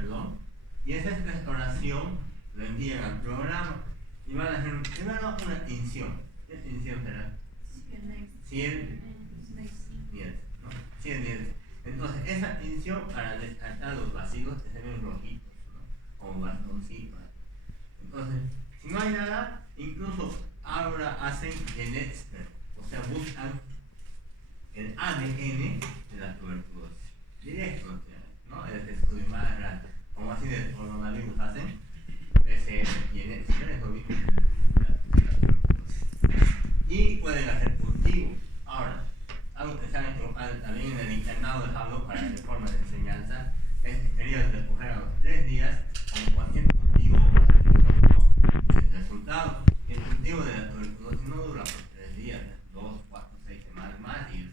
y esa expectoración lo envían al programa y van a hacer primero una tinción. ¿Qué tinción será? 100 dientes, ¿no? 100 dientes. Entonces esa tinción para descartar los vacilos que se ven rojitos, ¿no? Como bastoncitos. Entonces, si no hay nada, incluso ahora hacen GenExpert, o sea, buscan el ADN de la tuberculosis. Directo, ¿no? El estudio más grande. Como así del coronavirus hacen, PCR, GenExpert es lo mismo de la tuberculosis. Y pueden hacer cultivo. Ahora, algo que se han equivocado también en el internado les hablo para la forma de enseñanza, es que querían recoger a los 3 días con cualquier cultivo el resultado. El cultivo de la tuberculosis no dura por 3 días, 2, 4, 6 semanas más y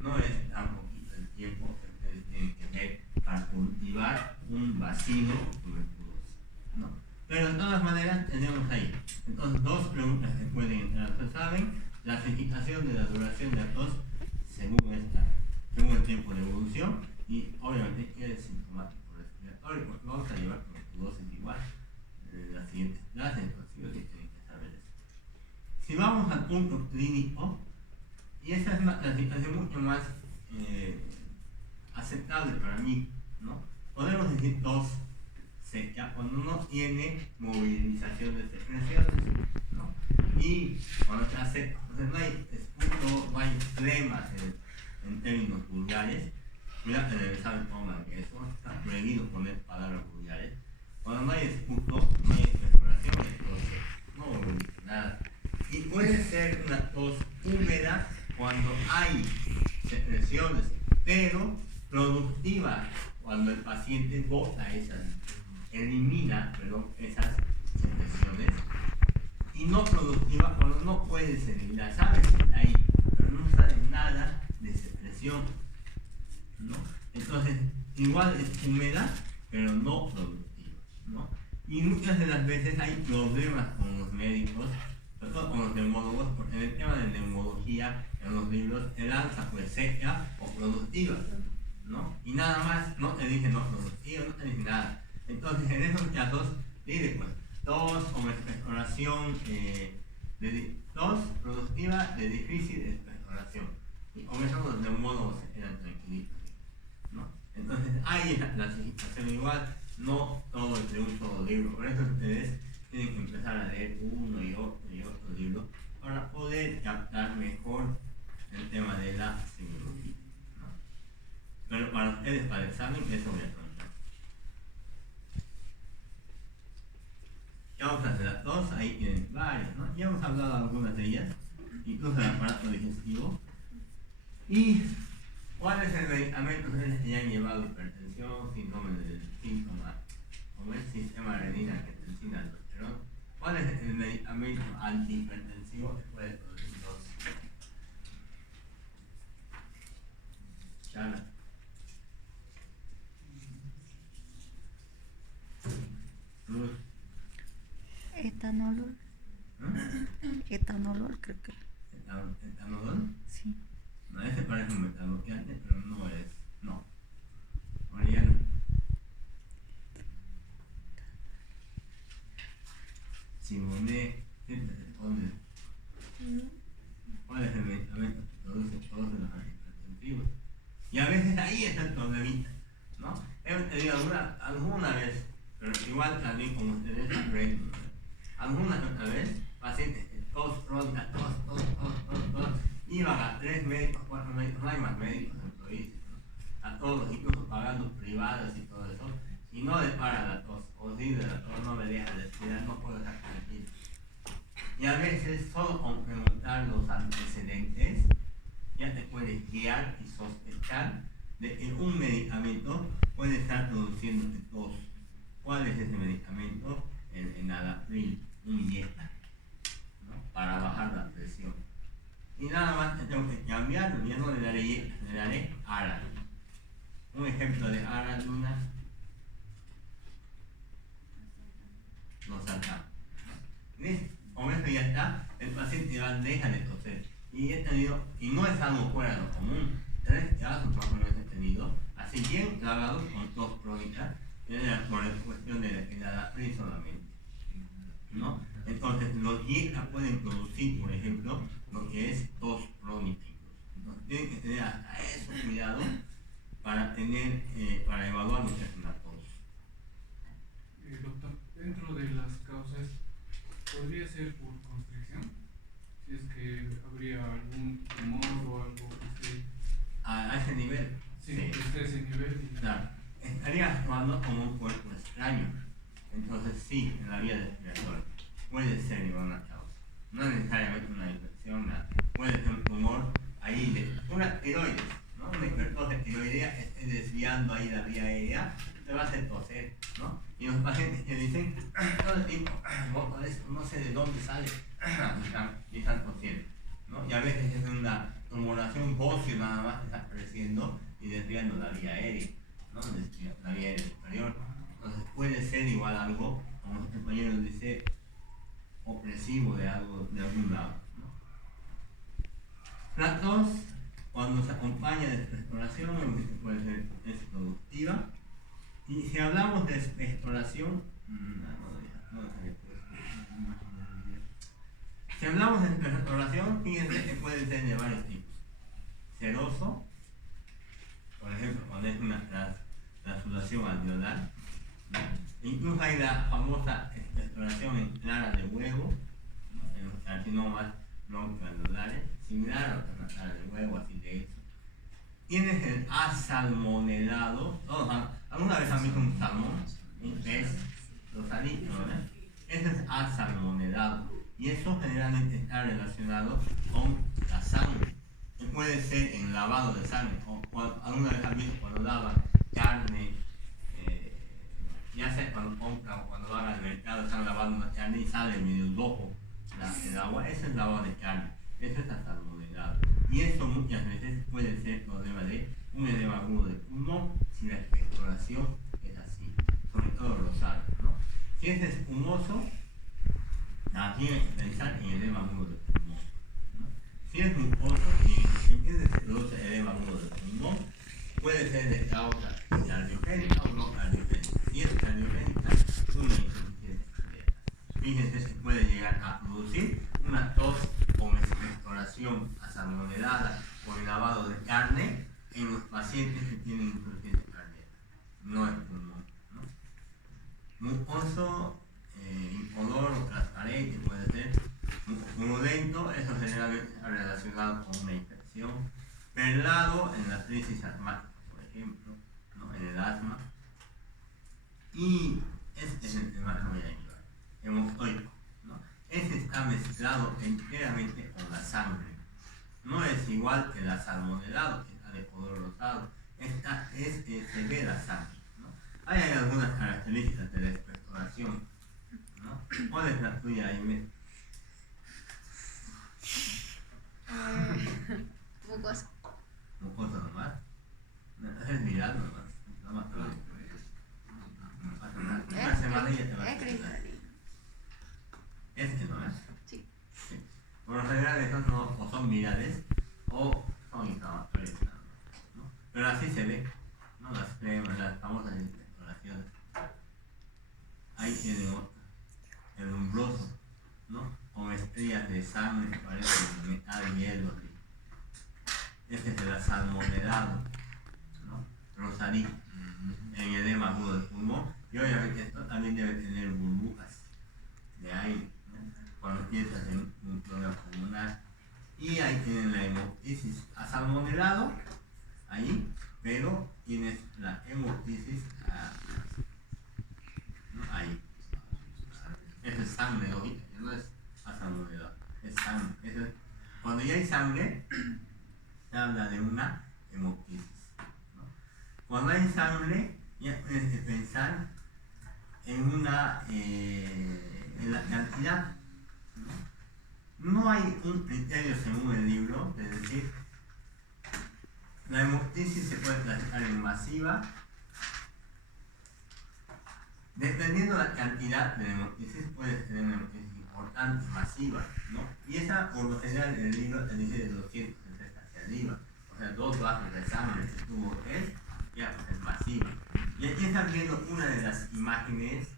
no es tan poquito el tiempo que ustedes tienen que ver para cultivar un bacilo tuberculosis, ¿no? Pero de todas maneras tenemos ahí. Entonces 2 preguntas que pueden entrar. Ustedes saben, la significación de la duración de la tos según el tiempo de evolución y obviamente el sintomático respiratorio, porque vamos a llevar tuberculosis igual en las siguientes clases, entonces sí tienen que saber eso. Si vamos al punto clínico, y esa es una clasificación mucho más aceptable para mí, ¿no? Podemos decir tos seca cuando no tiene movilización de secreciones, ¿no? Y cuando se hace, entonces no hay esputo, no hay flemas en términos vulgares. Mira que en el examen pongan que eso está prohibido poner palabras vulgares. Cuando no hay esputo, no hay expectoración, es tos seca, no moviliza nada. Y puede ser una tos húmeda cuando hay secreciones, pero productiva cuando el paciente bota elimina esas secreciones, y no productiva cuando no puedes eliminar, sabes que está ahí, pero no sale nada de secreción, ¿no? Entonces, igual es húmeda, pero no productiva, ¿no? Y muchas de las veces hay problemas con los médicos, sobre todo con los neumólogos, porque en el tema de neumología, en los libros, el alza pues seca o productiva, ¿no? Y nada más, no te dice no productiva, no te dice nada. Entonces, en esos casos, dice pues, tos como expectoración, tos productiva de difícil expectoración. Y con eso los neumólogos se quedan tranquilitos, ¿no? Entonces, hay la clasificación igual, no todo es de un solo libro. Por eso ustedes tienen que empezar a leer uno y otro libro para poder captar mejor el tema de la semiología, ¿no? Pero para ustedes, para el examen, eso voy a contar. Causas de la tos, ahí tienen varias, ¿no? Ya hemos hablado de algunas de ellas, incluso el aparato digestivo. ¿Y cuál es el medicamento que ya han llevado hipertensión, síntoma, como el sistema renina-angiotensina aldosterona? ¿Cuál es el medicamento antihipertensivo que puede producir tos? Chala. Luz. Etanolol. Etanolol, creo que. ¿Etanolol? Sí. No, ese parece un metabloqueante, pero no es. No. Ahora ya no ahí es el problemita, ¿no? Hemos tenido alguna vez, pero igual también como ustedes aprenden, alguna otra vez, pacientes tos crónica, tos, iban a 3 médicos, 4 médicos, no hay más médicos en provincias, ¿no? A todos, incluso pagando privadas y todo eso, y no le para la tos, o si de la tos no me deja respirar, no puedo estar tranquilo. Y a veces solo con preguntar los antecedentes ya te puedes guiar y sospechar de que un medicamento puede estar produciendo tos. ¿Cuál es ese medicamento? El enalapril, un dieta, ¿no? Para bajar la presión. Y nada más tengo que cambiarlo, ya no le daré dieta, le daré ARA. Un ejemplo de ARA, Luna. Lo saltamos. ¿Listo? Con esto ya está, el paciente ya deja de toser. Y no es algo fuera de lo común. 3 casos más o menos he tenido, así bien grabados con tos crónica, por la cuestión de la PRI solamente, ¿no? Entonces, los IECA pueden producir, por ejemplo, lo que es tos crónica. Entonces, tienen que tener a eso cuidado para evaluar lo que es una tos. Doctor, dentro de las causas, ¿podría ser por constricción? Si es que habría algún tumor o algo que se... A ese nivel. Sí, que esté a ese nivel. Claro, estaría actuando como un cuerpo extraño. Entonces sí, en la vía respiratoria puede ser igual una causa. No es necesariamente una infección, puede ser un tumor ahí de una tiroides, ¿no? Una hipertrofia tiroidea esté desviando ahí la vía aérea, le va a hacer toser, ¿no? Y los pacientes que dicen, todo el tiempo, no sé de dónde sale, y están tosiendo, ¿no? Y a veces es una tumoración ósea nada más que está creciendo y desviando la vía aérea, ¿no? La vía aérea superior. Entonces puede ser igual algo, como el compañero nos dice, opresivo de algo, de algún lado, ¿no? La tos, cuando se acompaña de expectoración, puede ser es productiva. Y si hablamos de expectoración, si hablamos de expectoración, fíjense que puede ser de varios tipos. Seroso, por ejemplo, cuando es la sudación alveolar, ¿no? Incluso hay la famosa expectoración en clara de huevo, ¿no? En los carcinomas broncoalveolares, similar a la clara de huevo, así de eso. Tienes el asalmonelado, ¿alguna vez han visto un salmón? Un pez, los salitos, ¿verdad? Ese es asalmonelado, y eso generalmente está relacionado con la sangre. Puede ser en lavado de sangre, o alguna vez han visto cuando lavan carne, ya sea cuando compran o cuando van al mercado, están lavando la carne y sale medio rojo el agua, eso es lavado de carne, eso es asalmonelado. Y eso muchas veces puede ser problema de un edema agudo de pulmón si la expectoración es así, sobre todo rosado, ¿no? Si es espumoso, tienes que pensar en edema agudo de pulmón, ¿no? Si es mucoso y entiendes que produce edema agudo de pulmón, puede ser de causa cardiogénica o no cardiogénica. Si es cardiogénica, una insuficiencia cardíaca. Fíjense que puede llegar a producir una tos con expectoración asalmonelada o el lavado de carne en los pacientes que tienen insuficiencia cardíaca, no el pulmón, ¿no? Mucoso, incolor o transparente puede ser, murulento, eso generalmente está relacionado con una infección, perlado en la crisis asmática, por ejemplo, ¿no? En el asma, y este es el tema que voy a ayudar, hemostoico, ¿no? Ese está mezclado enteramente con la sangre. No es igual que la salmonelado, que está de color rosado. Esta se ve la sangre, ¿no? Hay algunas características de la expectoración, ¿no? ¿Cuál es la tuya, Aime? Mucoso. ¿Mucoso nomás? Es mirar nomás. Una semana ya te va a Es cristalino. ¿Este no es? Sí. Sí. Por lo general esos no, o son virales o son inflamatorios, ¿no? Pero así se ve, ¿no? Las famosas expectoraciones. Ahí tiene otra, el umbroso, ¿no? Con estrellas de sangre que parecen metal, hielo, así. Este es el asalmonelado, ¿no? dorsal en edema agudo del pulmón, y obviamente esto también debe tener burbujas de aire, ¿no? Cuando piensas en un problema pulmonar. Y ahí tienen la hemoptisis a salmonelado, ahí, pero tienes la hemoptisis ahí. Eso es sangre, lógica, no es a salmonelado, es sangre. Eso es, cuando ya hay sangre, se habla de una hemoptisis, ¿no? Cuando hay sangre, ya puedes pensar en la cantidad, ¿no? No hay un criterio según el libro de decir la hemoptisis se puede clasificar en masiva. Dependiendo de la cantidad de hemoptisis, puede tener una hemoptisis importante, masiva, ¿no? Y esa, por lo general, el libro te dice de 260 hacia arriba. O sea, 2 vasos de sangre que tuvo él, ya pues es masiva. Y aquí están viendo una de las imágenes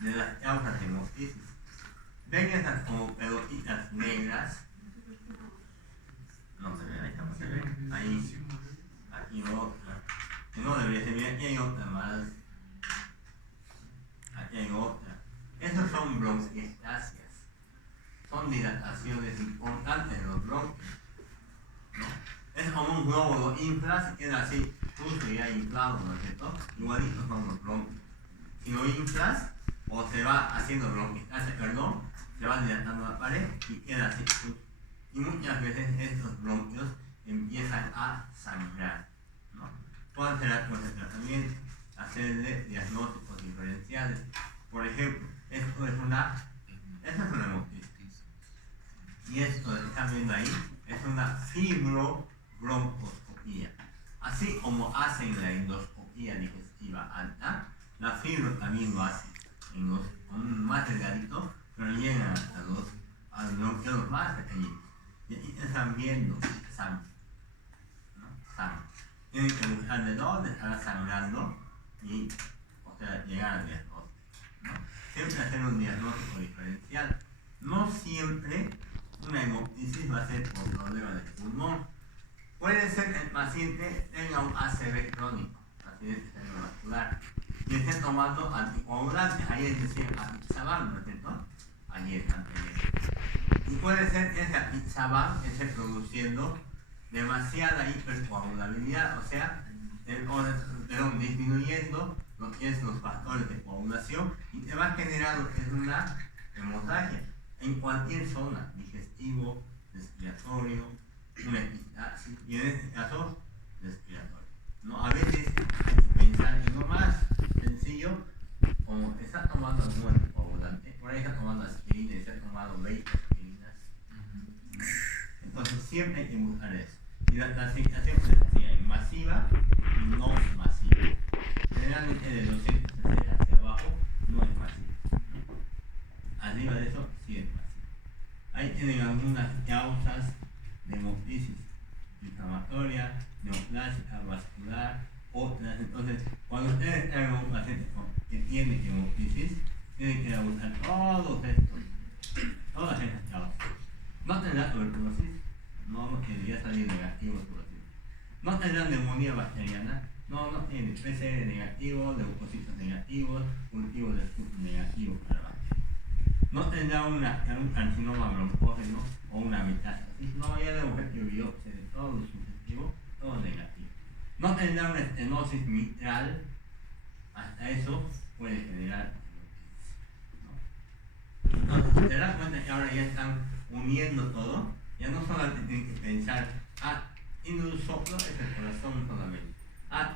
de las causas de hemoptisis. Ven esas como pelotitas negras. No se ven, ahí se ven. Ahí, aquí otra. Que no debería ser, mira, aquí hay otra más. Aquí hay otra. Esos son bronquiectasias. Son dilataciones importantes de los bronquios, ¿no? Es como un globo, lo inflas y queda así, justo ya inflado, ¿no es cierto? Igualitos son los bronquios. Si lo inflas, o se va haciendo bronquiectasia, perdón, se va dilatando la pared y queda así. Y muchas veces estos bronquios empiezan a sangrar, ¿no? ¿Cuál será el tratamiento? Hacerle diagnósticos diferenciales. Por ejemplo, esto es una hemoptisis. Y esto que están viendo ahí es una fibrobroncoscopía. Así como hacen la endoscopía digestiva alta, la fibro también lo hace en los más delgaditos, pero llegan a los bronquiolos más pequeñitos. Y aquí están viendo sangre, ¿no? Sangre. Tienen que buscar de dónde estará sangrando y, o sea, llegar al diagnóstico, ¿no? Siempre hacer un diagnóstico diferencial. No siempre una hemoptisis va a ser por problema del pulmón. Puede ser que el paciente tenga un ACV crónico, accidente cerebrovascular, y esté tomando anticoagulantes. Ahí es decir, apixaban, ¿no es cierto? Ayer, anteayer. Y puede ser que ese apixaban esté produciendo demasiada hipercoagulabilidad, o sea, disminuyendo lo que es los factores de coagulación y te va a generar lo que es una hemorragia en cualquier zona, digestivo, respiratorio, una epistaxis y en este caso respiratorio, ¿no? A veces hay que pensar en lo más sencillo, como está tomando algún anticoagulante, por ahí está tomando aspirina y está tomando 20 aspirinas. Entonces siempre hay que buscar eso. Y la asignación se decía en masiva y no masiva. Generalmente de 260 hacia abajo no es masiva. Arriba de eso sí es masiva. Ahí tienen algunas causas de hemoptisis inflamatoria, neoplásica, vascular, otras. Entonces, cuando ustedes traigan a un paciente que tiene hemoptisis, tienen que buscar todas estas causas. No tendrá tuberculosis, no tiene, ya salir negativo tuberculosis. No tendrá neumonía bacteriana, no tiene PCR negativo, leucocitos negativos, cultivo de escudo negativo para abajo. No tendrá un carcinoma broncógeno o una metástasis, no, ya le hemos hecho biopsia de todos los sugestivos, todo negativo. No tendrá una estenosis mitral, hasta eso puede generar hemoptisis, ¿no? Entonces, te das cuenta que ahora ya están uniendo todo, ya no solamente tienen que pensar, tiene un soplo, es el corazón solamente.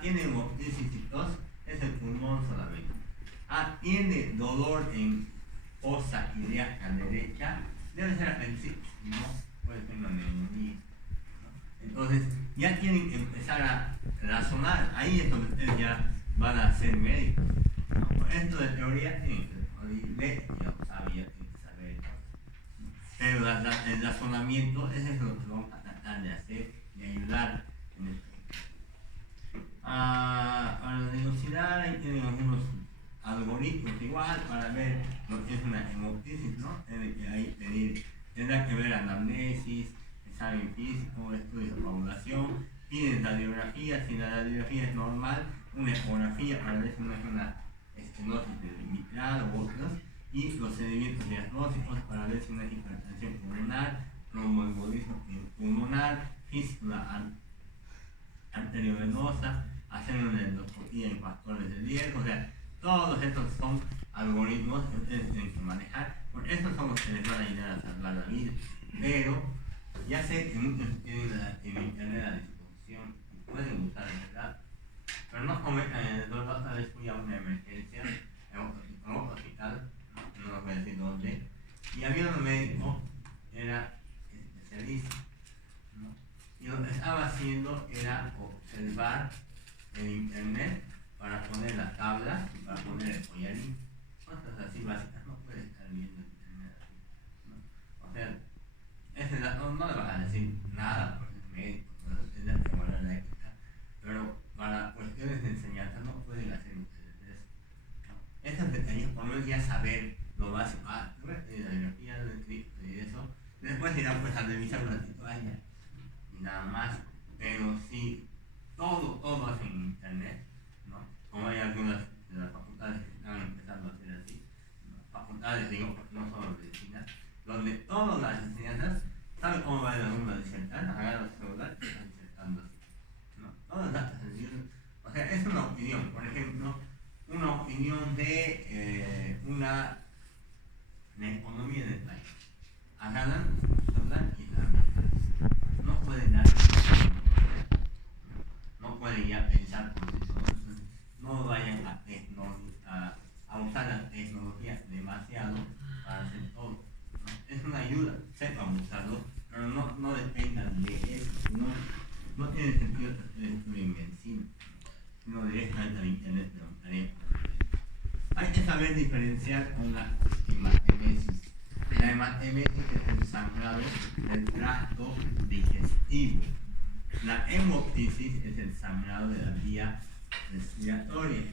Tiene hemoptisis y tos, es el pulmón solamente. Tiene dolor en fosa ilíaca derecha, debe ser apendicitis, no puede ser una neumonía, ¿no? Entonces, ya tienen que empezar a razonar, ahí es donde ustedes ya van a ser médicos, ¿no? Esto de teoría tienen que leer, ya lo saben, ya tienen que saber, ¿no? Pero el razonamiento es lo que vamos a tratar de hacer y ayudar en esto. Para dilucidar, ahí tienen algunos algoritmos igual para ver lo que es una hemoptisis, ¿no? Tendrá que ver anamnesis, examen físico, estudios de coagulación, piden radiografía, si la radiografía es normal, una ecografía para ver si no es una estenosis mitral u otros, y los seguimientos diagnósticos para ver si no es hipertensión pulmonar, tromboembolismo pulmonar, fístula arteriovenosa, hacer una endoscopía en factores de riesgo, o sea, todos estos son algoritmos que ustedes tienen que manejar, porque estos son los que les van a ayudar a salvar la vida. Pero ya sé que muchos tienen en internet a disposición y pueden usar en verdad, pero no cometan el error. Otra vez fui a una emergencia en otro hospital, no voy a decir dónde, y había un médico, era especialista, ¿no? Y lo que estaba haciendo era observar en internet para poner las tablas y para poner el collarín, cosas así básicas. No puede estar viendo internet así, ¿no? O sea, ese dato no le va a decir nada porque es médico, no tendrá que guardar la ética, pero para cuestiones de enseñanza no pueden hacer ustedes eso, ¿no? Esos detalles, por lo menos ya saber lo básico, tú ves la biología del Cristo y eso, después irán pues a revisar una toalla y nada más, pero si todo hace en internet, ¿no? Como hay algunas de las facultades que están empezando a hacer así, ¿no? Facultades, digo, no solo medicina, donde todas las enseñanzas, ¿sabe cómo va el alumno a disertar? Agarra el celular y está disertando así, ¿no? Todas las sencillas, o sea, es una opinión, por ejemplo, una opinión de una economía del país. Agarran el celular y la miran. No pueden dar, no pueden ya pensar por sí solos, no vayan a usar la tecnología demasiado para hacer todo, ¿no? Es una ayuda, sepan usarlo, pero no dependan de eso, no tiene sentido estudiar en medicina, sino directamente al internet preguntaría. Hay que saber diferenciar con la hematemesis. La hematemesis es el sangrado del tracto digestivo. La hemoptisis es el sangrado de la vía respiratoria,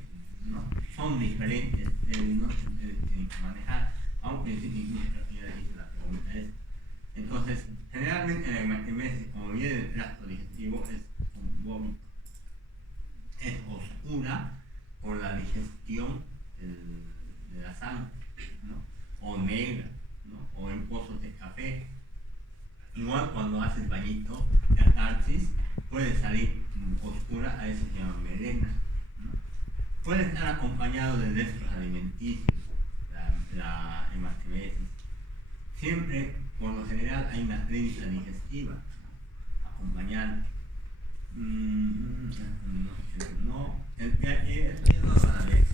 ¿no? Son diferentes términos que ustedes tienen que manejar, aunque sí, ya dije, la pregunta es. Entonces, generalmente la hematemesis, como viene del tracto digestivo, es un vómito. Es oscura por la digestión de la sangre, ¿no? O negra, ¿no? O en pozos de café. Igual cuando haces bañito de catarsis, puede salir oscura, a eso se llama melena, ¿no? Puede estar acompañado de restos alimenticios, la hematemesis. Siempre, por lo general, hay una clínica digestiva acompañada. No, el PHE no lo van a ver.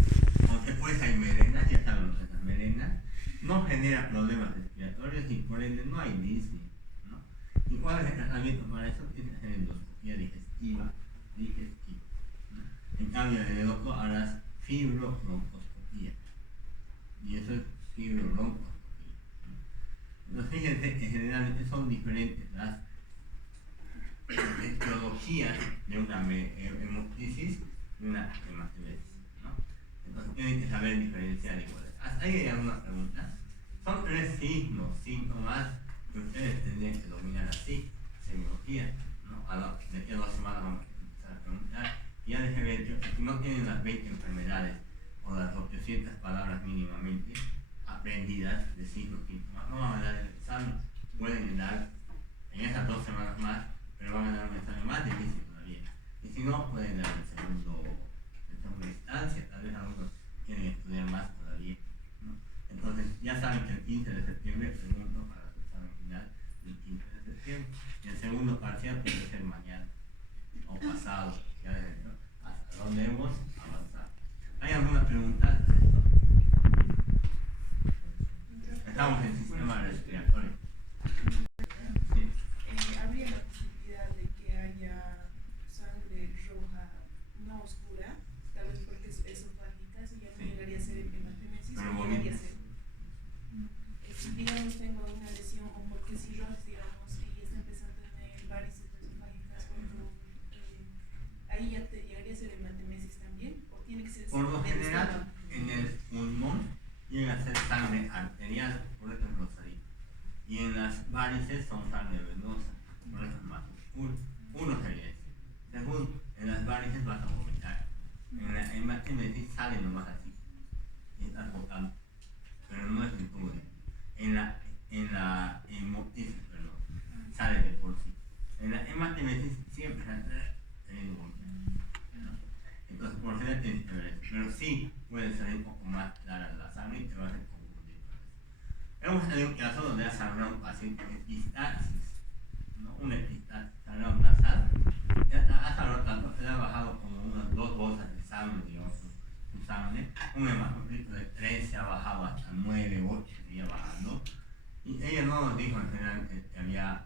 Aunque pues hay melenas, ya saben que las melenas no generan problemas respiratorios y por ende no hay disney, ¿no? ¿Y cuál es el tratamiento para eso? Tiene que hacer endoscopía digestiva, ¿no? En cambio, en el otro harás fibrobroncoscopía. Y eso es fibrobroncoscopía, ¿no? Entonces fíjense que generalmente son diferentes las etiologías de una hemoptisis y una hematemesis, ¿no? Entonces tienen que saber diferenciar iguales. Hasta ahí hay algunas preguntas. Son 3 signos, síntomas que ustedes tendrían que dominar así, semiología, ¿no? De aquí a 2 semanas vamos a empezar a preguntar. Y ya dejé ver que si no tienen las 20 enfermedades o las 800 palabras mínimamente aprendidas de signos, síntomas, no van a dar el examen. Pueden dar en esas 2 semanas más, pero van a dar un examen más difícil todavía. Y si no, pueden dar en segunda instancia, tal vez algunos quieren estudiar más todavía, ¿no? Entonces, ya saben que el 15 de septiembre pregunto para su examen final del 15 de septiembre. Y el segundo parcial puede ser mañana o pasado, ya ven, ¿no? Hasta dónde hemos avanzado. ¿Hay alguna pregunta? Estamos en sistema respiratorio. ¿Habría la posibilidad de que haya sangre roja no oscura? Tal vez porque es esofágica, eso ya no llegaría a ser hematemesis, Pero o llegaría a ser. Si digamos tengo una lesión o porque cirrosis, digamos, y está empezando a tener varices esofágicas, ahí ya te llegaría a ser hematemesis también, o tiene que ser. Por lo general, en el pulmón llega a ser sangre arterial, por eso es rosadito. Y en las varices son sangre venosa, por eso es más oscuro. Uno sería ese. imagen sí sale nomás así. Y estás botando. Pero no es en tubo. En la hemotisis, perdón, sale de por sí. En la hematemesis siempre sale teniendo golpe, ¿no? Entonces, por general tienes que ver eso. Pero sí puede salir un poco más clara la sangre y te va a hacer confundir. Hemos tenido casos donde ha sangrado un paciente con epistaxis, ¿no? Un epistaxis, sangrado nasal. Ha sangrado tanto que le ha bajado como unas 2 bolsas de sangre, digamos, su sangre. Un hematocrito de 3 se ha bajado hasta 9, 8, seguía bajando. Y ella no nos dijo en general que había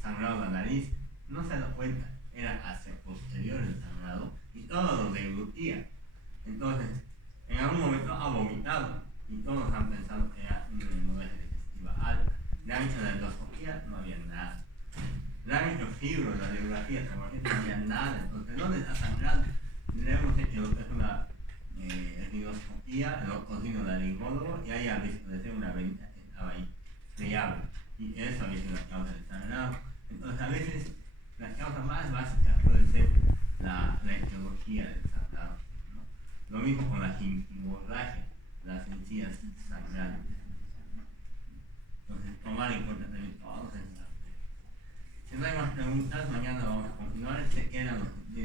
sangrado la nariz, no se dio cuenta, era hacia posterior el sangrado y todo lo deglutía. Entonces, en algún momento ha vomitado y todos han pensado que era una hemorragia digestiva alta. Le han hecho la endoscopía, no había nada. Le han hecho fibro, la radiografía, no había nada. Entonces, ¿dónde está sangrando? Le hemos hecho lo que es una endoscopía, lo cocino del laringólogo y ahí ha visto de ser una venita que estaba ahí, friable. Y eso había sido la causa del sangrado. Entonces, a veces la causa más básica puede ser la etiología del sangrado, ¿no? Lo mismo con la hemorragia, las encías sangrantes. Entonces, tomar en cuenta también todos esos aspectos. Si no hay más preguntas, mañana vamos a continuar. Se quedan los